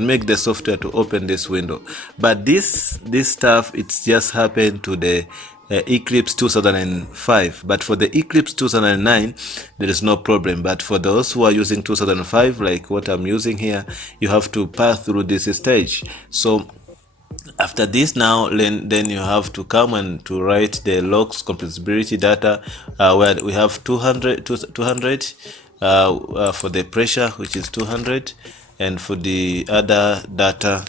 make the software to open this window. But this stuff, it's just happened to the Eclipse 2005, but for the Eclipse 2009 there is no problem. But for those who are using 2005, like what I'm using here, you have to pass through this stage. So after this, now then you have to come and to write the logs compressibility data, where we have 200 for the pressure, which is 200, and for the other data,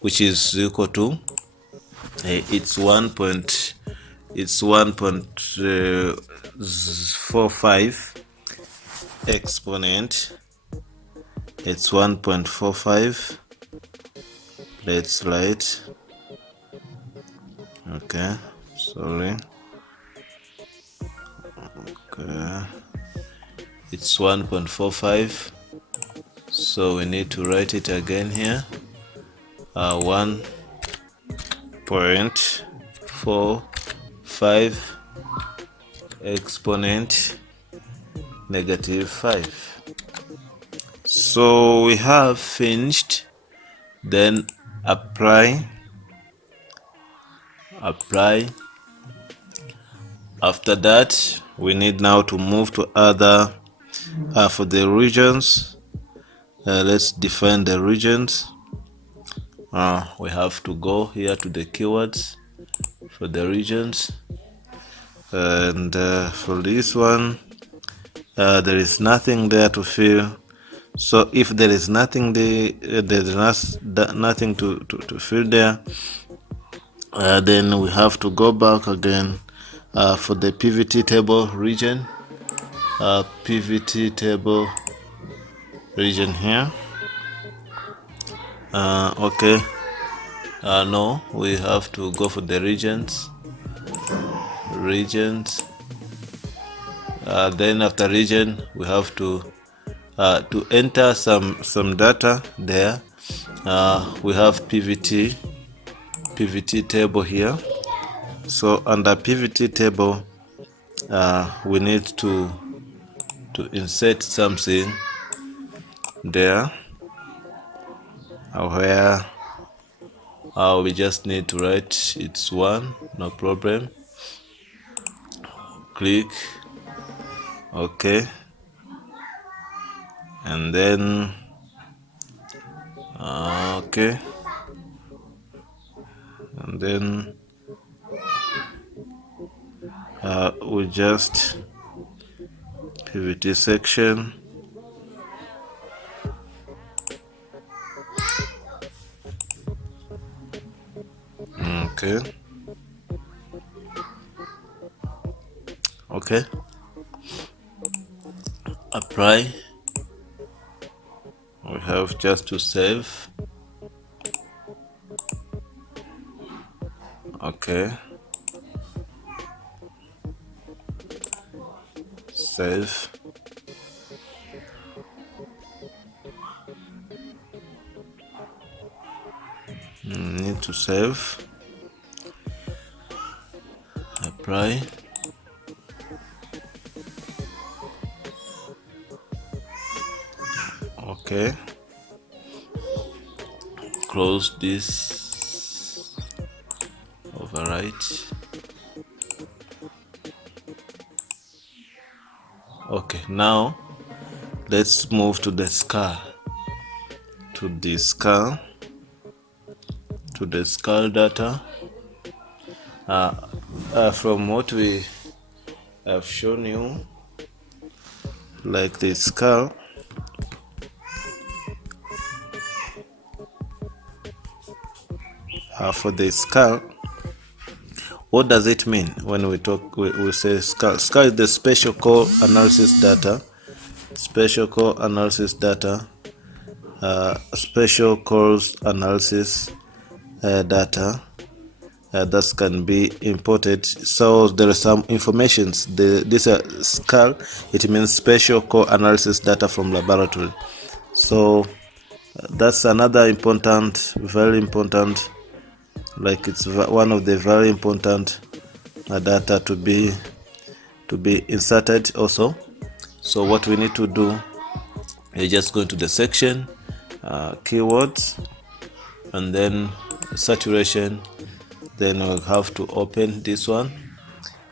which is equal to it's 1.45 exponent. It's 1.45. Let's write. Okay, sorry. Okay, it's 1.45. So we need to write it again here. 1.45 exponent -5. So we have finished. Then apply. After that, we need now to move to other for the regions. Let's define the regions. We have to go here to the keywords for the regions, and for this one there is nothing there to fill. So if there is nothing there, there's nothing to fill there, then we have to go back again for the PVT table region. PVT table region here. Okay. No, we have to go for the regions. Then after region, we have to enter some data there. We have PVT table here. So under PVT table, we need to insert something there, where we just need to write it's 1, no problem. Click OK, and then okay, and then we just PVT section. Okay, apply. We have just to save. Okay, save. Need to save. Apply. Okay, close this, overwrite. Okay, now let's move to the skull, data. From what we have shown you, like the skull, for the skull, what does it mean when we say skull? Skull is the special core analysis data. Special cores analysis data. That can be imported. So there are some informations. This skull, it means special core analysis data from laboratory. So that's another important, very important, like it's one of the very important data to be inserted also. So what we need to do is just go into the section, keywords, and then saturation. Then we'll have to open this one.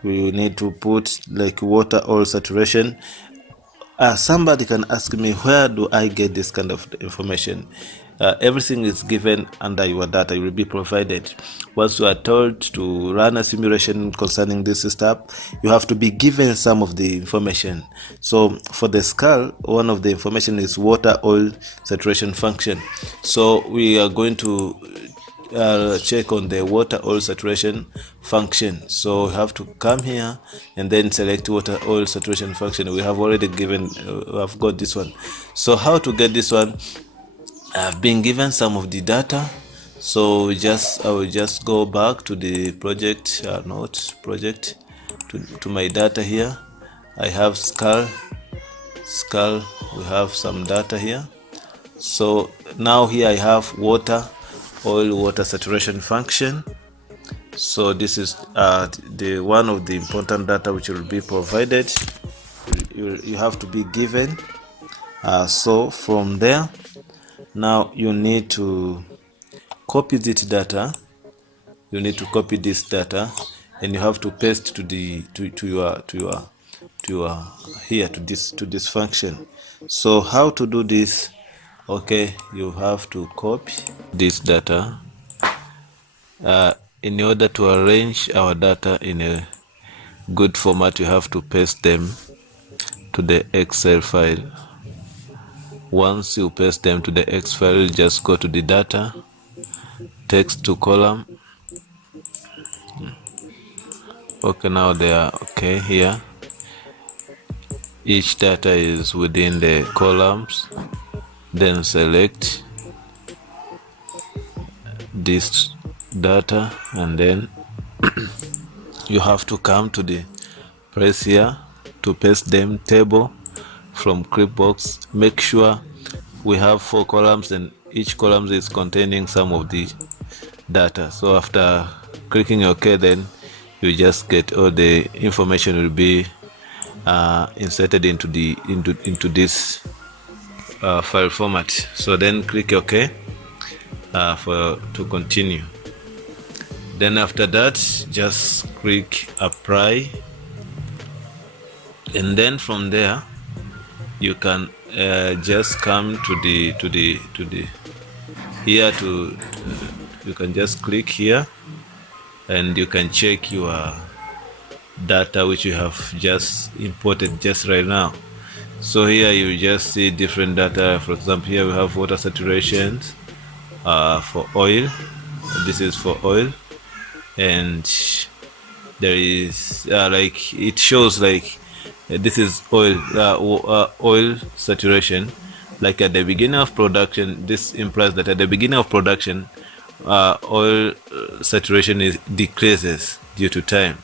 We will need to put like water oil saturation. Somebody can ask me, where do I get this kind of information? Everything is given under your data. You will be provided. Once you are told to run a simulation concerning this stuff, you have to be given some of the information. So for the skull, one of the information is water oil saturation function. So we are going to check on the water oil saturation function. So we have to come here and then select water oil saturation function. We have already given, I've got this one. So how to get this one? I've been given some of the data. So I will just go back to the project, to my data here. I have skull, we have some data here. So now here I have water oil saturation function. So this is the one of the important data which will be provided. You have to be given. So from there, now you need to copy this data. You need to copy this data, and you have to paste to this function. So how to do this? Okay, you have to copy this data. In order to arrange our data in a good format, you have to paste them to the Excel file. Once you paste them to the Excel file, just go to the data, text to column. Okay, now they are okay here. Each data is within the columns. Then select this data, and then you have to come to the press here to paste them table from Clipbox. Make sure we have 4 columns and each column is containing some of the data. So after clicking OK, then you just get all the information will be inserted into this file format. So then click OK to continue. Then after that, just click apply, and then from there you can just come to the here to you can just click here and you can check your data which you have just imported just right now. So here you just see different data. For example, here we have water saturation for oil. This is for oil, and there is like it shows like this is oil saturation. Like at the beginning of production, this implies that at the beginning of production, oil saturation decreases due to time.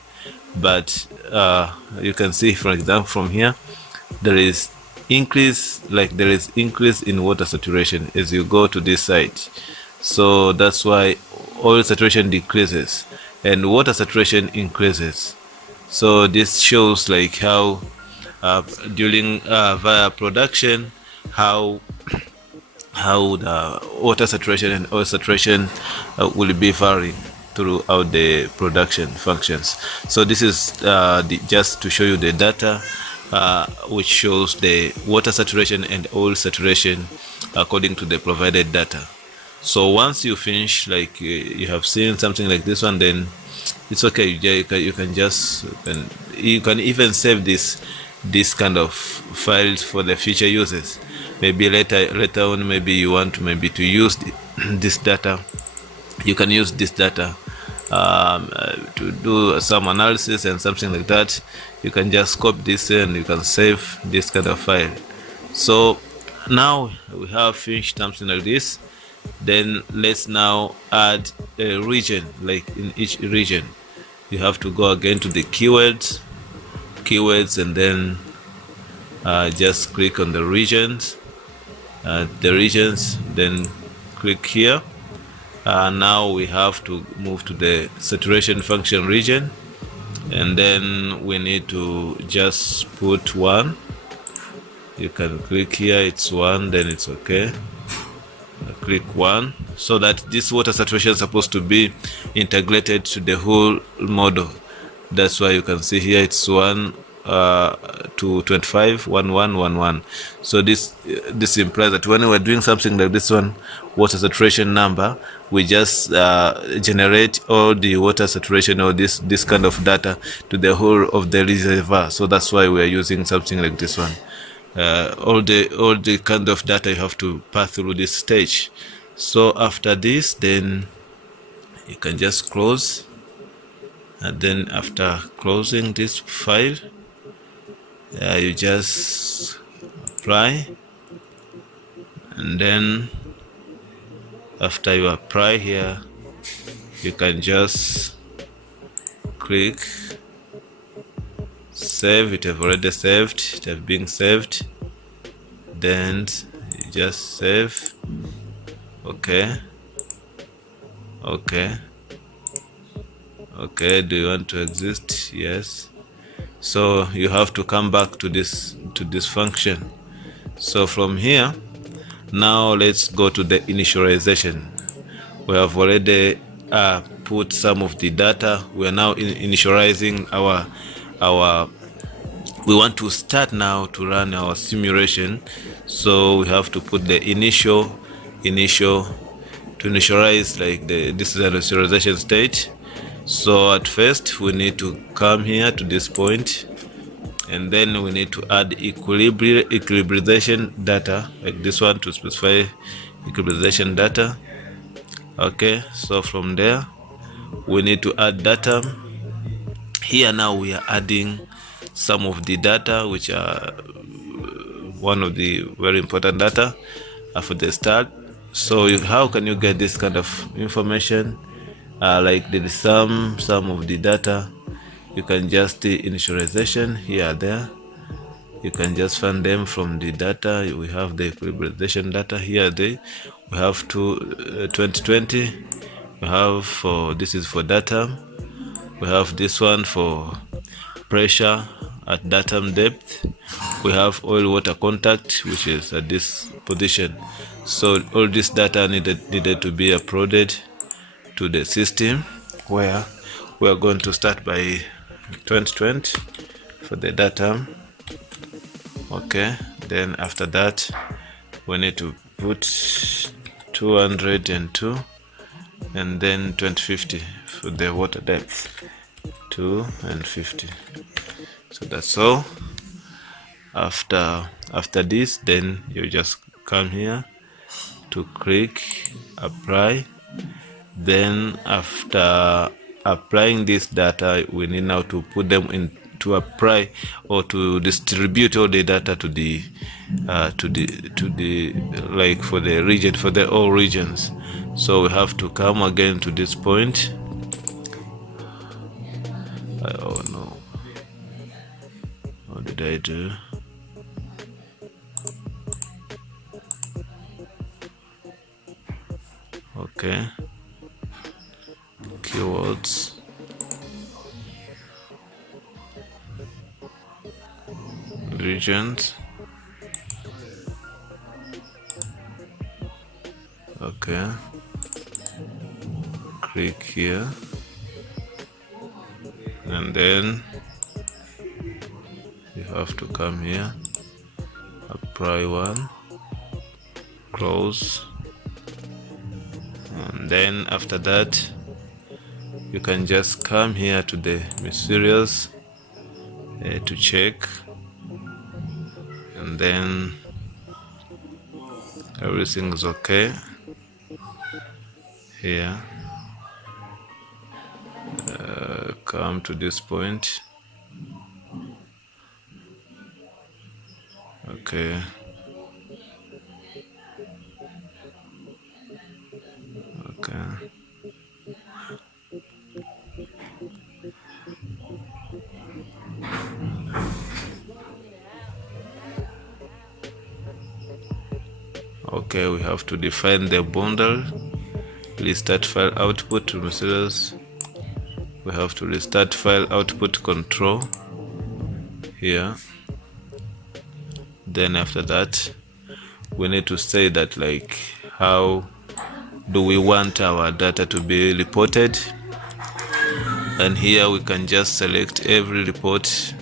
But you can see, for example, from here there is increase in water saturation as you go to this side. So that's why oil saturation decreases and water saturation increases. So this shows like how during via production how the water saturation and oil saturation will be varying throughout the production functions. So this is just to show you the data which shows the water saturation and oil saturation according to the provided data. So once you finish, like you have seen something like this one, then it's okay. You can even save this kind of files for the future uses. Maybe later on, maybe you want to use this data. You can use this data to do some analysis and something like that. You can just copy this and you can save this kind of file. So now we have finished something like this. Then let's now add a region. Like in each region, you have to go again to the keywords, and then just click on the regions, then click here. Now we have to move to the saturation function region, and then we need to just put 1. You can click here, it's 1, then it's okay. click 1, so that this water saturation is supposed to be integrated to the whole model. That's why you can see here it's 1 to 25, 1 1 1 1. So this implies that when we're doing something like this one, water saturation number, we just generate all the water saturation or this kind of data to the whole of the reservoir. So that's why we are using something like this one. All the kind of data you have to pass through this stage. So after this, then you can just close, and then after closing this file, you just apply, and then after you apply here, you can just click save. It have already saved, it have been saved, then you just save. Okay, do you want to exist? Yes. So you have to come back to this function. So from here, now let's go to the initialization. We have already put some of the data. We are now initializing our we want to start now to run our simulation. So we have to put the initial to initialize, like this is a initialization state. So at first we need to come here to this point, and then we need to add equilibrization data, like this one, to specify equilibrization data. Okay, so from there we need to add data. Here now we are adding some of the data, which are one of the very important data for the start. So how can you get this kind of information? Like there is some of the data, you can just initialization here, there. You can just find them from the data. We have the equilibrization data here. We have 2020. We have this is for datum. We have this one for pressure at datum depth. We have oil water contact, which is at this position. So all this data needed to be uploaded to the system, where we are going to start by 2020 for the data. Okay, then after that we need to put 202, and then 2050 for the water depth, 2 and 50. So that's all. After this, then you just come here to click apply. Then after applying this data, we need now to put them in to apply or to distribute all the data to the like for the region, for the all regions. So we have to come again to this point. Oh no, what did I do? Okay, keywords, regions. Okay, click here, and then you have to come here, apply one, close, and then after that you can just come here to the materials to check, and then everything is okay here. Come to this point. Okay, okay, we have to define the bundle. Restart file output to materials. We have to restart file output control here. Then after that we need to say that like how do we want our data to be reported, and here we can just select every report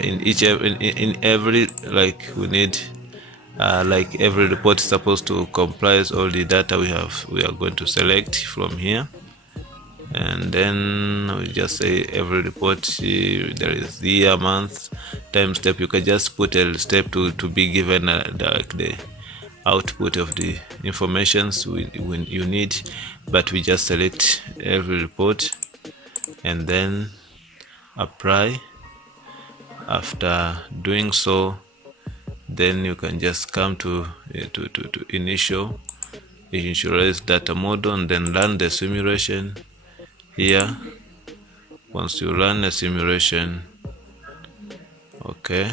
in every, like we need like every report is supposed to comprise all the data we are going to select from here. And then we just say every report, there is the year, month, time, step. You can just put a step to be given the output of the informations you need, but we just select every report and then apply. After doing so, then you can just come to initialize data model and then run the simulation here. Once you run a simulation, okay,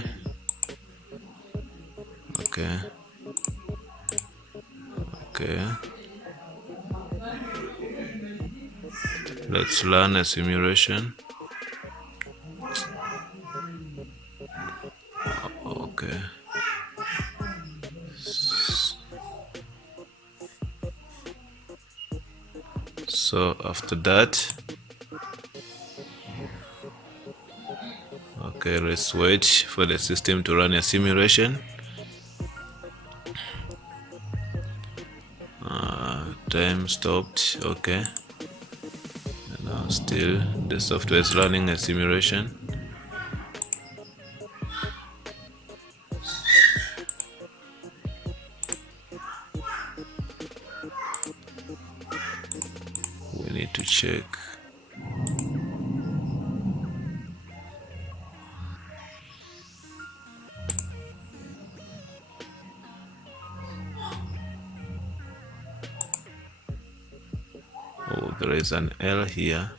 let's run a simulation. Okay, so after that, okay, let's wait for the system to run a simulation. Time stopped. Okay, and now still the software is running a simulation. We need to check. Oh, there is an error here.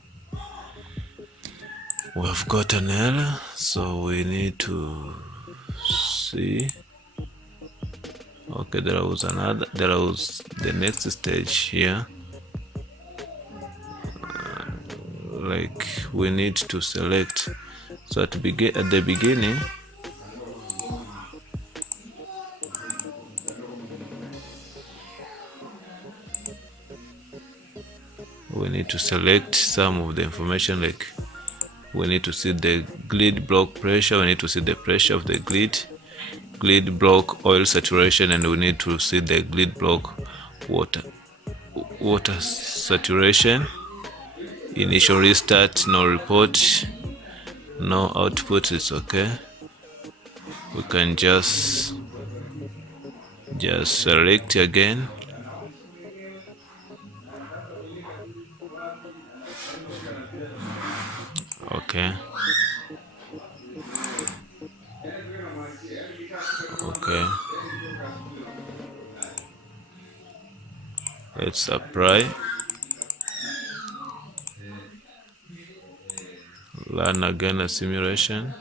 We have got an error, so we need to see. Okay, there was the next stage here. Like we need to select. So at the beginning, we need to select some of the information, like we need to see the grid block pressure, we need to see the pressure of the grid block oil saturation, and we need to see the grid block water saturation. Initial restart, no report, no output, it's okay. We can just select again. Okay, let's apply, run again a simulation.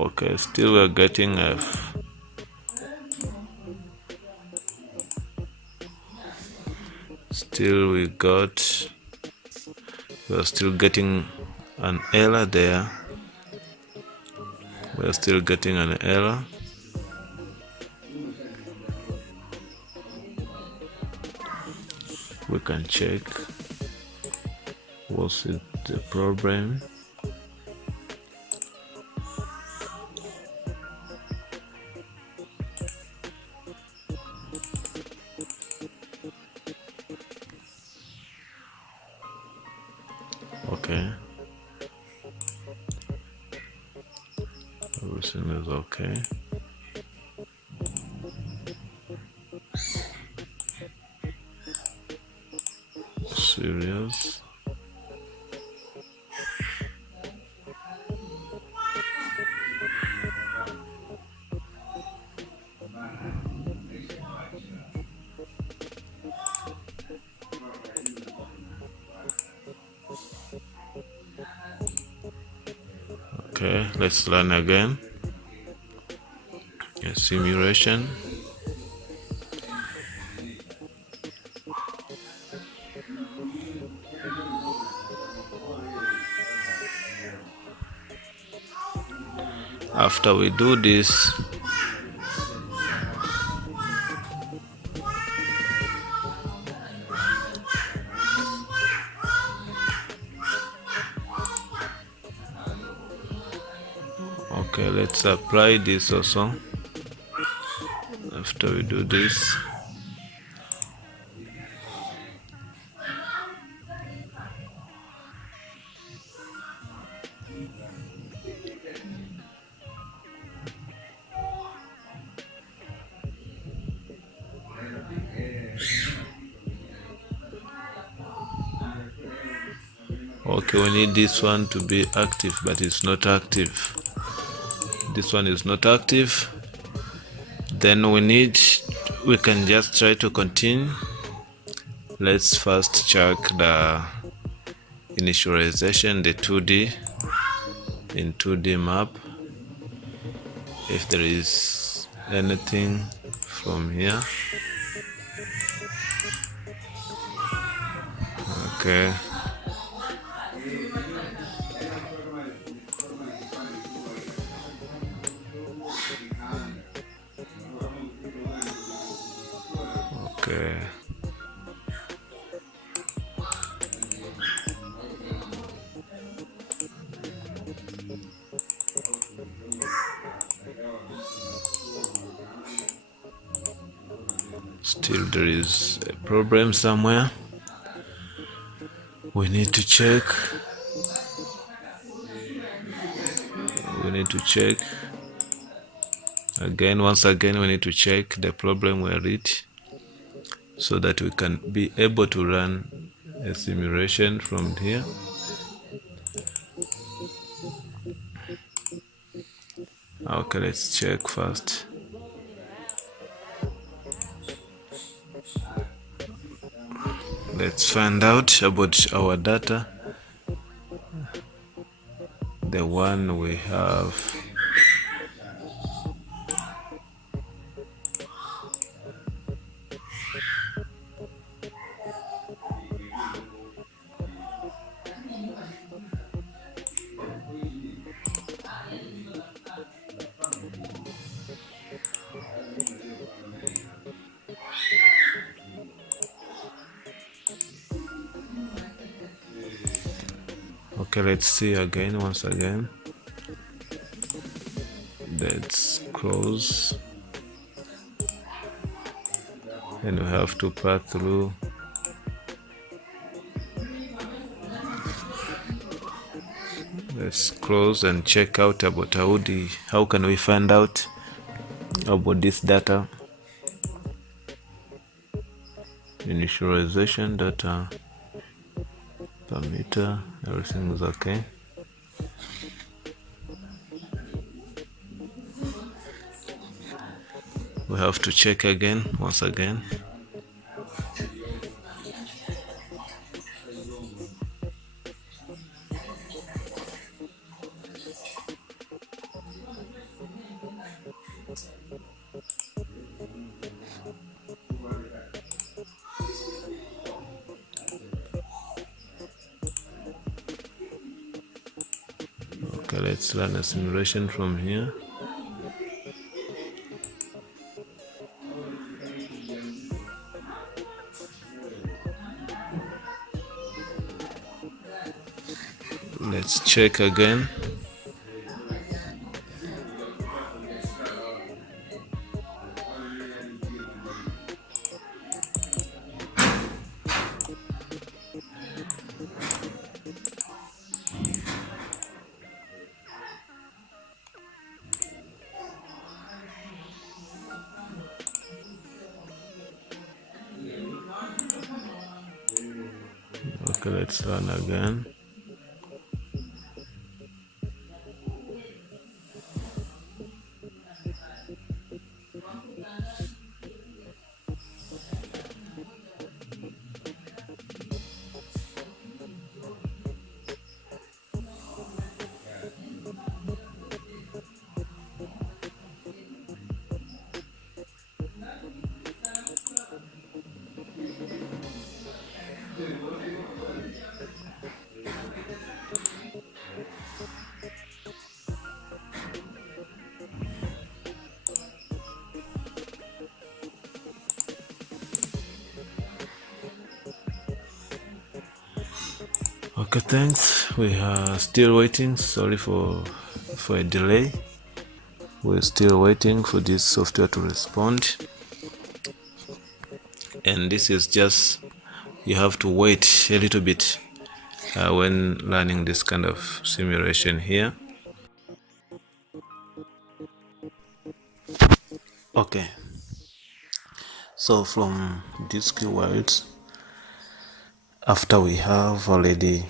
Okay, still we're getting F. Still we're still getting an error there. We're still getting an error. We can check what's it the problem. Okay, everything is okay. Serious. Okay, let's run again. A simulation. After we do this, okay, let's apply this also. After we do this, okay, we need this one to be active, but it's not active. This one is not active. Then we can just try to continue. Let's first check the initialization, the 2D in 2D map, if there is anything from here. Okay, okay. Still there is a problem somewhere. We need to check. Again, once again, we need to check the problem where it, so that we can be able to run a simulation from here. Okay, let's check first. Let's find out about our data. The one we have. Okay, let's see again, once again. Let's close. And we have to pass through. Let's close and check out about how can we find out about this data. Initialization data, parameter, everything is okay. We have to check again, once again. Okay, let's run a simulation from here. Let's check again. Okay, let's run again. Okay, thanks. We are still waiting. Sorry for a delay. We're still waiting for this software to respond. And this is just, you have to wait a little bit when learning this kind of simulation here. Okay, so from these keywords, after we have already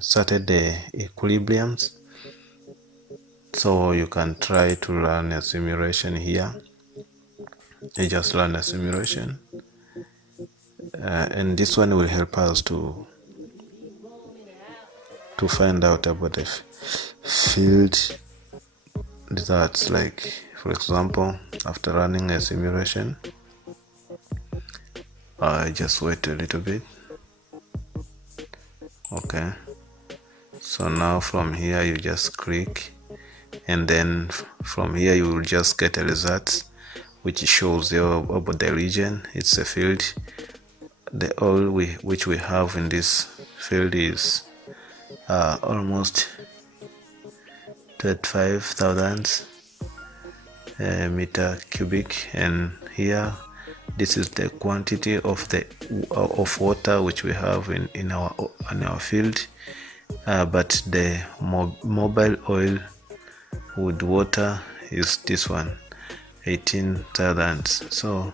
started the equilibriums, so you can try to run a simulation here. You just run a simulation, and this one will help us to find out about the field results. Like, for example, after running a simulation, I just wait a little bit. Okay, so now from here you just click, and then from here you will just get a result which shows you about the region. It's a field. The oil which we have in this field is almost 35,000 meter cubic, and here this is the quantity of of water which we have in our field, but the mobile oil with water is this one, 18,000. So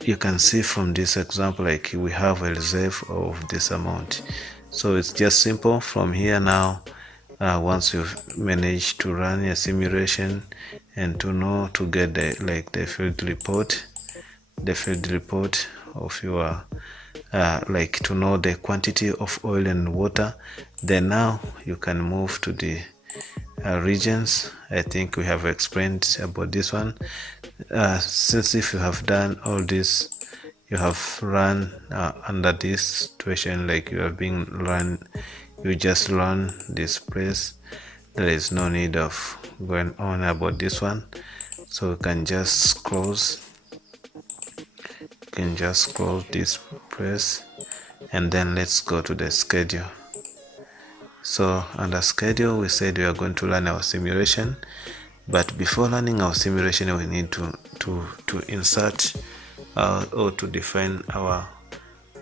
you can see from this example, like, we have a reserve of this amount. So it's just simple from here. Now once you've managed to run a simulation and to get the field report, of your like, to know the quantity of oil and water, then now you can move to the regions. I think we have explained about this one. Since if you have done all this, you have run under this situation, like you are being run, you just run this place. There is no need of going on about this one, so you can just close this place, and then let's go to the schedule. So under schedule, we said we are going to run our simulation, but before running our simulation, we need to insert or to define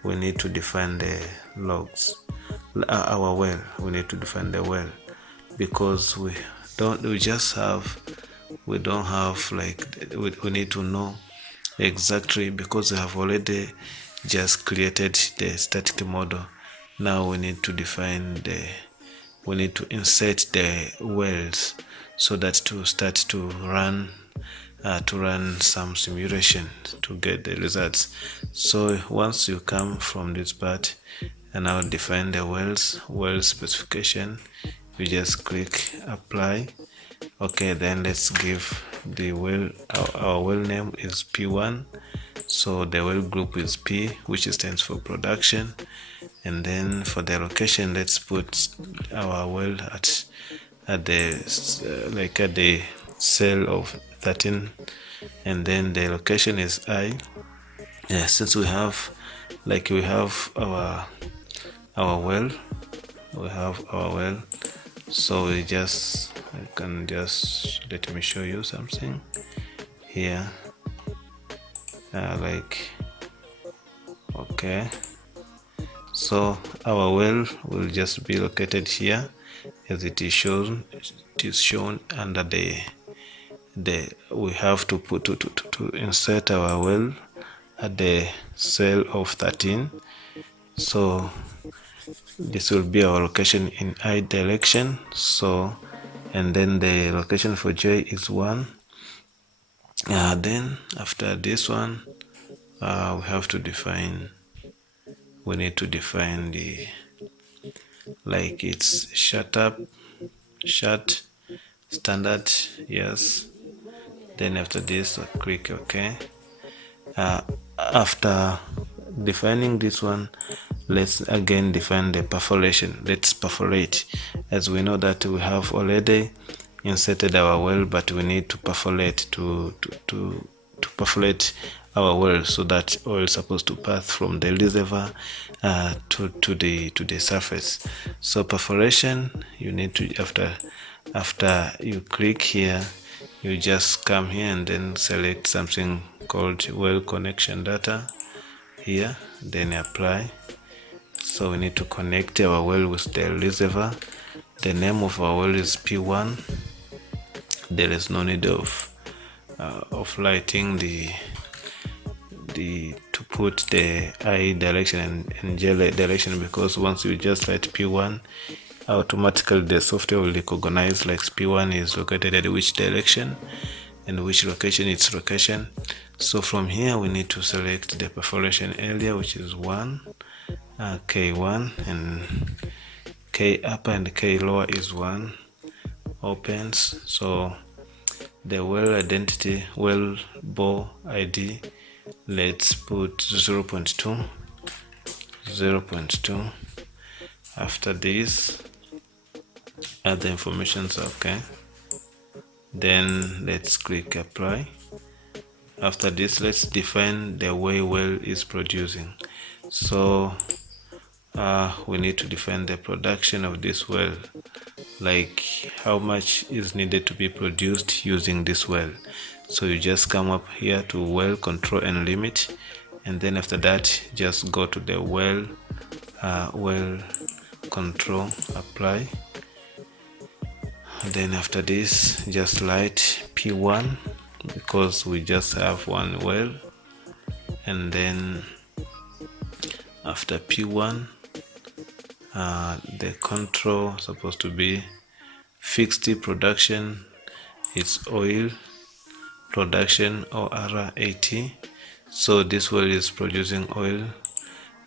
we need to define the logs, our well. We need to define the well, because we don't have like, we need to know exactly, because we have already just created the static model. Now we need to define we need to insert the wells, so that to start to run some simulation to get the results. So once you come from this part and now define the well specification, you just click apply. Okay, then let's give the well, our well name is P1, so the well group is P, which stands for production. And then for the location, let's put our well at the cell of 13, and then the location is I. Since we have our well, so I can just, let me show you something here. Okay, so our well will just be located here, as it is shown. It is shown under we have to insert our well at the cell of 13. So this will be our location in I direction. So, and then the location for J is 1. Then after this one, we need to define the, like, it's shut standard, yes. Then after this, click OK. After defining this one, let's again define the perforation. Let's perforate, as we know that we have already inserted our well, but we need to perforate to perforate our well, so that oil is supposed to pass from the reservoir to the surface. So perforation, you need to, after you click here, you just come here and then select something called well connection data here, then apply. So we need to connect our well with the reservoir. The name of our well is P1. There is no need of lighting to put the I direction and J direction, because once you just light P1, automatically the software will recognize like P1 is located at which direction and which location its location. So from here we need to select the perforation area, which is 1, K1, and K upper and K lower is 1, opens. So the well identity, well bore ID, let's put 0.2. After this, other informations are okay. Then let's click apply. After this, let's define the way well is producing. So we need to define the production of this well, like how much is needed to be produced using this well. So you just come up here to well control and limit, and then after that just go to the well control, apply. Then after this, just light P1, because we just have one well. And then after P1, the control supposed to be fixed production, it's oil production or R80. So this well is producing oil.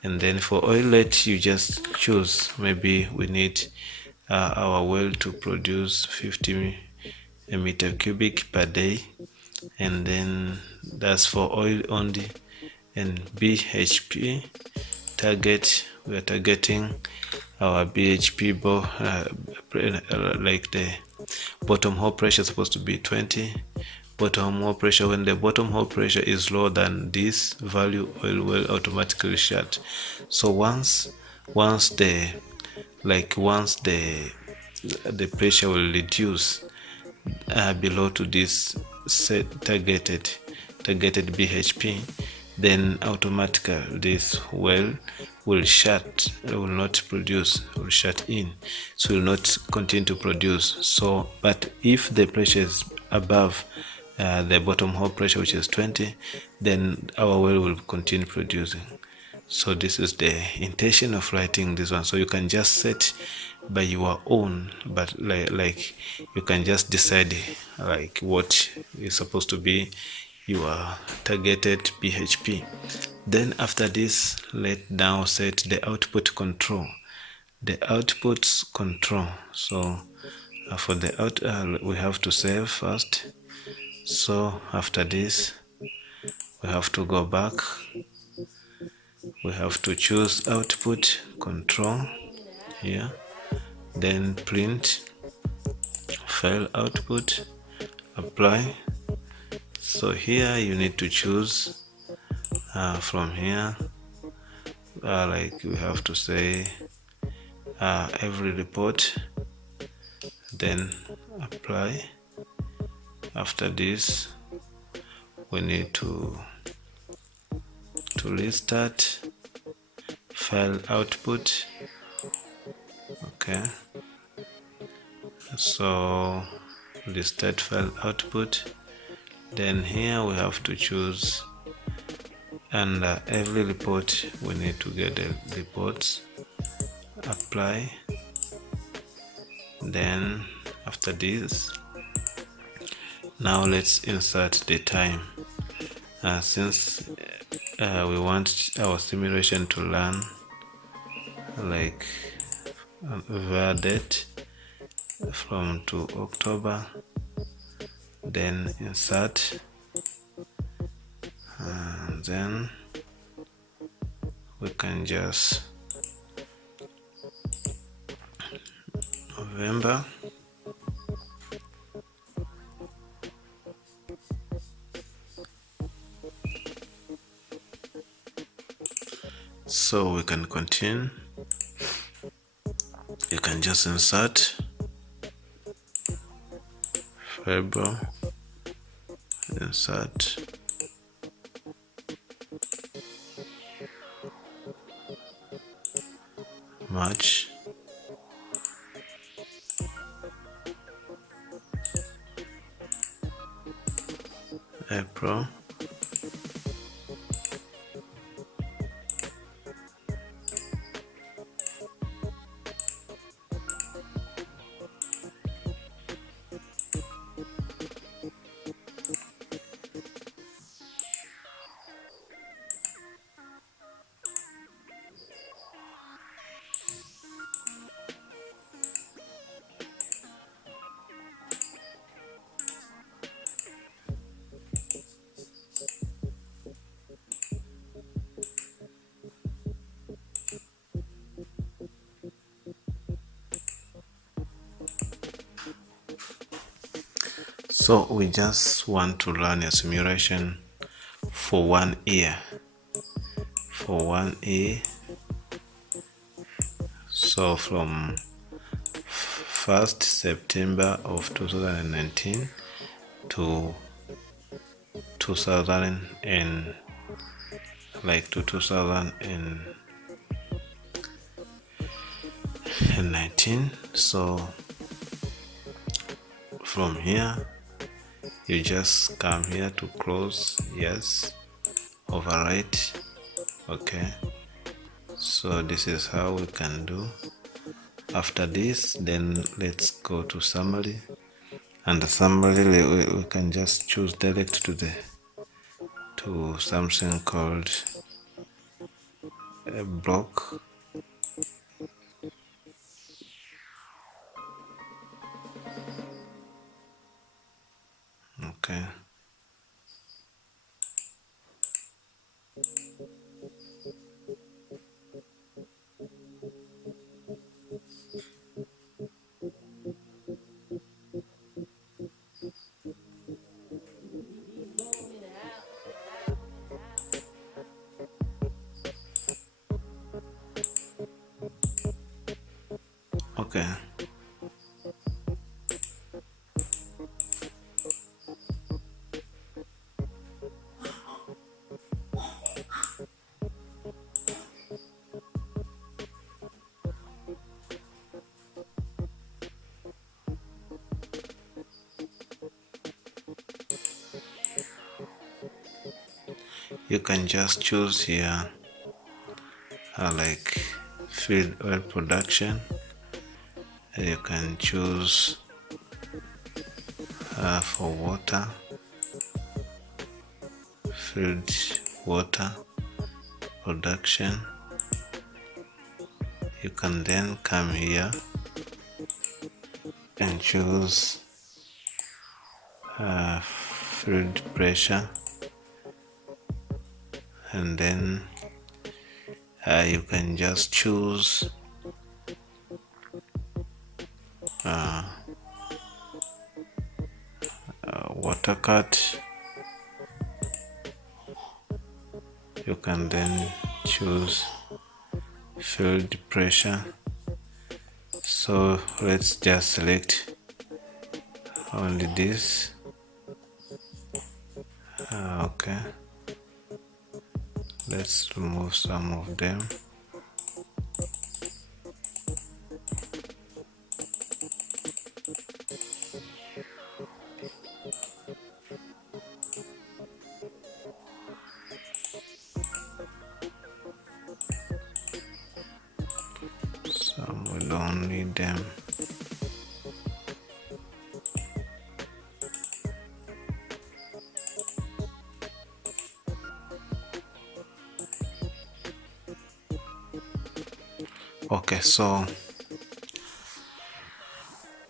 And then for oil let you just choose, maybe we need our well to produce 50 meter cubic per day, and then that's for oil only. And BHP target, we are targeting our BHP like the bottom hole pressure supposed to be 20. Bottom hole pressure, when the bottom hole pressure is lower than this value, oil will automatically shut. So once the pressure will reduce below to this set targeted BHP, then automatically this well will shut, will not produce, will shut in, so will not continue to produce. So but if the pressure is above the bottom hole pressure, which is 20, then our well will continue producing. So this is the intention of writing this one. So you can just set by your own, but like you can just decide like what is supposed to be your targeted BHP. Then after this, let now set the output control. The outputs control. So for the out we have to save first. So after this, we have to go back. We have to choose output control here, then print file output, apply. So here you need to choose from here, like we have to say every report, then apply. After this, we need to restart file output. Okay, so restart file output. Then here we have to choose, and every report we need to get the reports, apply. Then after this, now let's insert the time. Since we want our simulation to run like via date from to October, then insert, and then we can just November. So we can continue. You can just insert February, insert March, April, so we just want to run a simulation for 1 year. For 1 year, so from 1st September of 2019 to 2019. So from here you just come here to close, yes, overwrite. Okay, so this is how we can do. After this, then let's go to summary, and the summary we can just choose direct to something called a block. Okay, okay. You can just choose here like field oil production. You can choose for water, field water production. You can then come here and choose field pressure, and then you can just choose water cut. You can then choose field pressure. So let's just select only this. Okay, let's remove some of them. Some we don't need them. Okay, so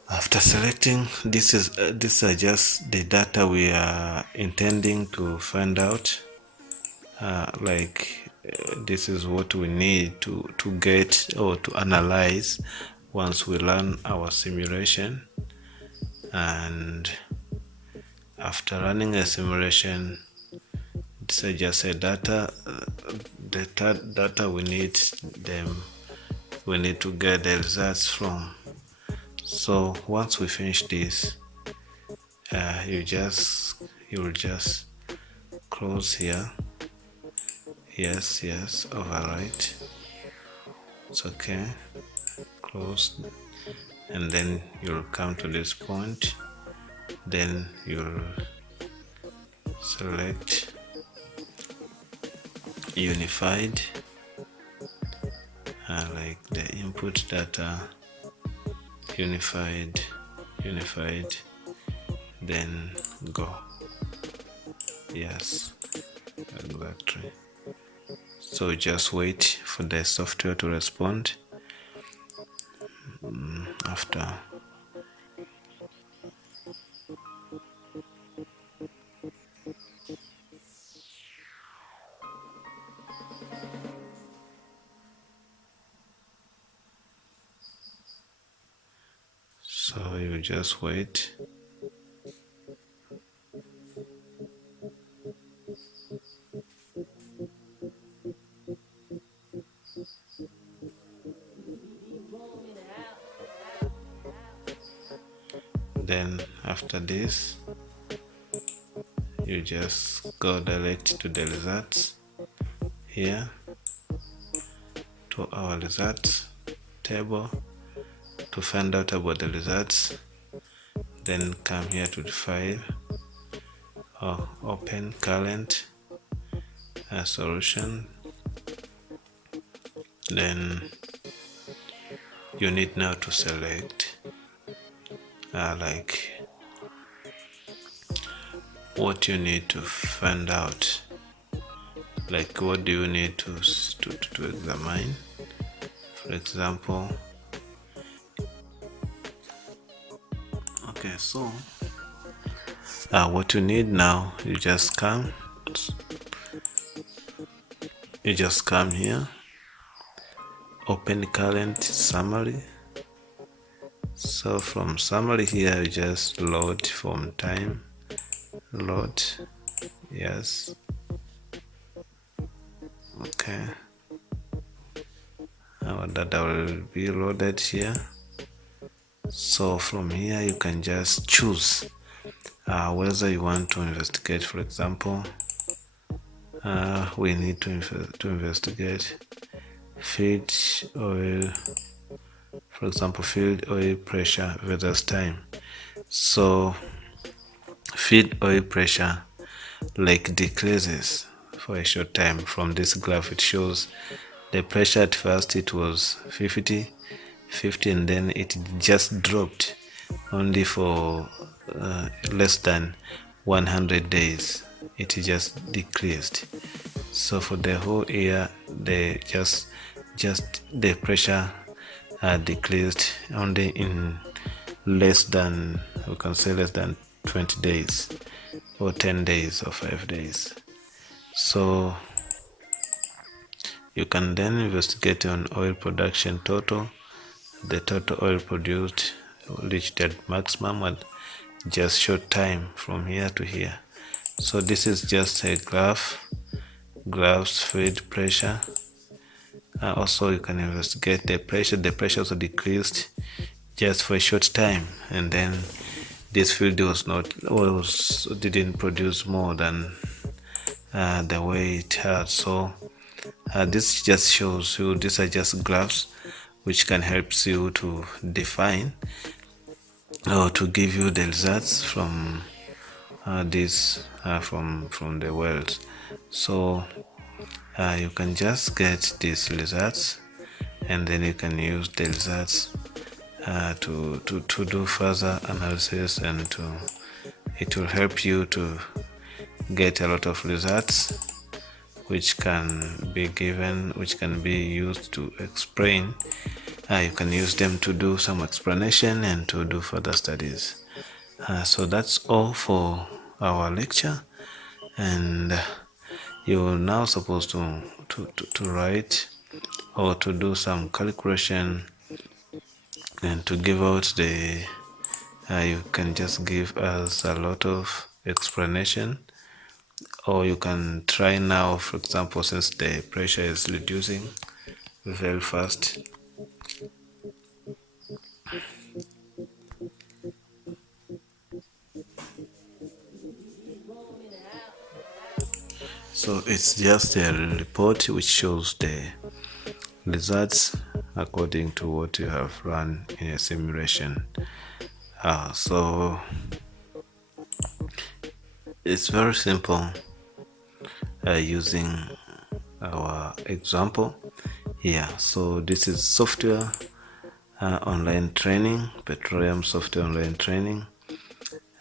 after selecting, these are just the data we are intending to find out, like this is what we need to get or to analyze once we run our simulation. And after running a simulation, this is just a data we need to get the results from. So once we finish this, you will just close here. Yes, overwrite. It's okay. Close, and then you'll come to this point. Then you'll select unified, like the input data, unified, then go. Yes, exactly. So just wait for the software to respond. After so you just wait. Then after this, you just go direct to the results here, to our results table, to find out about the results. Then come here to the file, or open current solution. Then you need now to select like what you need to find out, like what do you need to examine. For example, okay, so what you need now, you just come here, open current summary. So from summary here, you just load from time, load. Yes, okay, our data will be loaded here. So from here you can just choose whether you want to investigate. For example, we need to investigate feed oil, for example, feed oil pressure versus time. So feed oil pressure like decreases for a short time. From this graph it shows the pressure at first it was 50, and then it just dropped only for less than 100 days. It just decreased. So for the whole year, the pressure decreased only in less than 20 days, or 10 days, or 5 days. So you can then investigate on oil production total. The total oil produced reached at maximum at just short time from here to here. So this is just a graphs feed pressure. Also you can investigate the pressure. The pressure also decreased just for a short time, and then this field didn't produce more than the way it had. So this just shows you, these are just graphs which can help you to define or to give you the results from this from the wells. So you can just get these results, and then you can use the results to do further analysis, and it will help you to get a lot of results which can be used to explain. You can use them to do some explanation and to do further studies. So that's all for our lecture, and you're now supposed to to write or to do some calculation and to give out the you can just give us a lot of explanation, or you can try now, for example, since the pressure is reducing very fast. So it's just a report which shows the results according to what you have run in a simulation. So it's very simple using our example here. So this is software online training, petroleum software online training,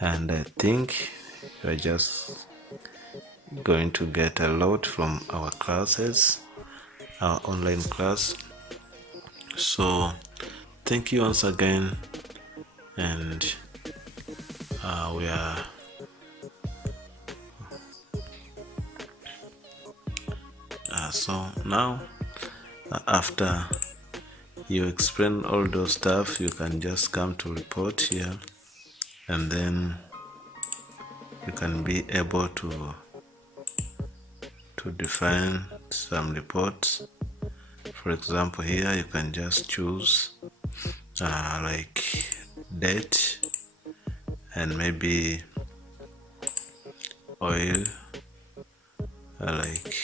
and I think you're just going to get a lot from our classes, our online class. So thank you once again, and we are so now after you explain all those stuff, you can just come to report here, and then you can be able to define some reports. For example, here you can just choose like date and maybe oil, like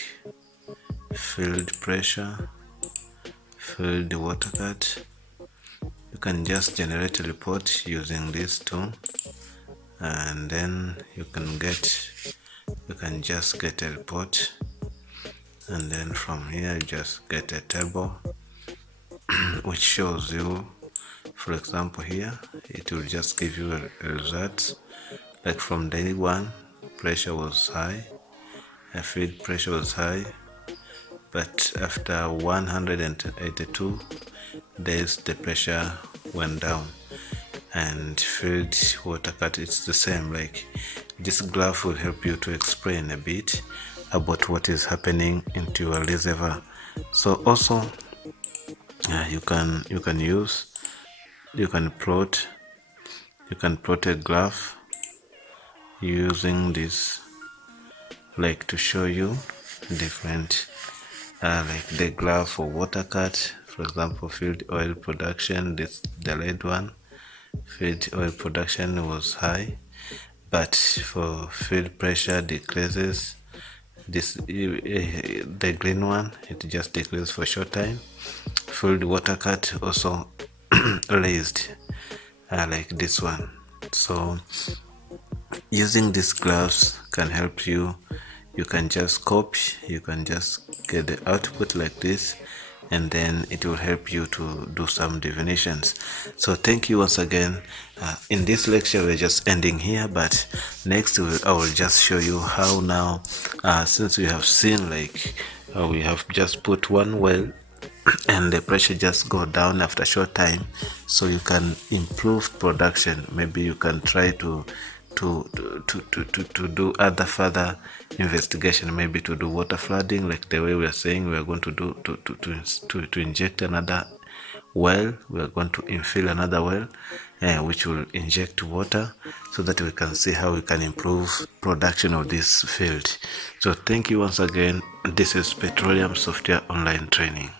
field pressure, field water cut. You can just generate a report using this tool, and then you can just get a report, and then from here you just get a table which shows you, for example, here it will just give you a result, like from day 1 pressure was high, feed pressure was high, but after 182 days the pressure went down, and field water cut, it's the same. Like, this graph will help you to explain a bit about what is happening into your reservoir. So also you can plot a graph using this, like to show you different like the graph for water cut, for example, field oil production. This the red one, field oil production was high, but for field pressure decreases. This the green one, it just decreases for short time. Field water cut also raised, like this one. So using these graphs can help you. You can just copy, you can just get the output like this, and then it will help you to do some definitions. So thank you once again. In this lecture we're just ending here, but next I will just show you how now, since we have seen like we have just put one well and the pressure just go down after a short time, so you can improve production. Maybe you can try to do other further investigation, maybe to do water flooding, like the way we are saying we are going to do, to inject another well. We are going to infill another well which will inject water, so that we can see how we can improve production of this field. So thank you once again. This is Petroleum Software Online Training.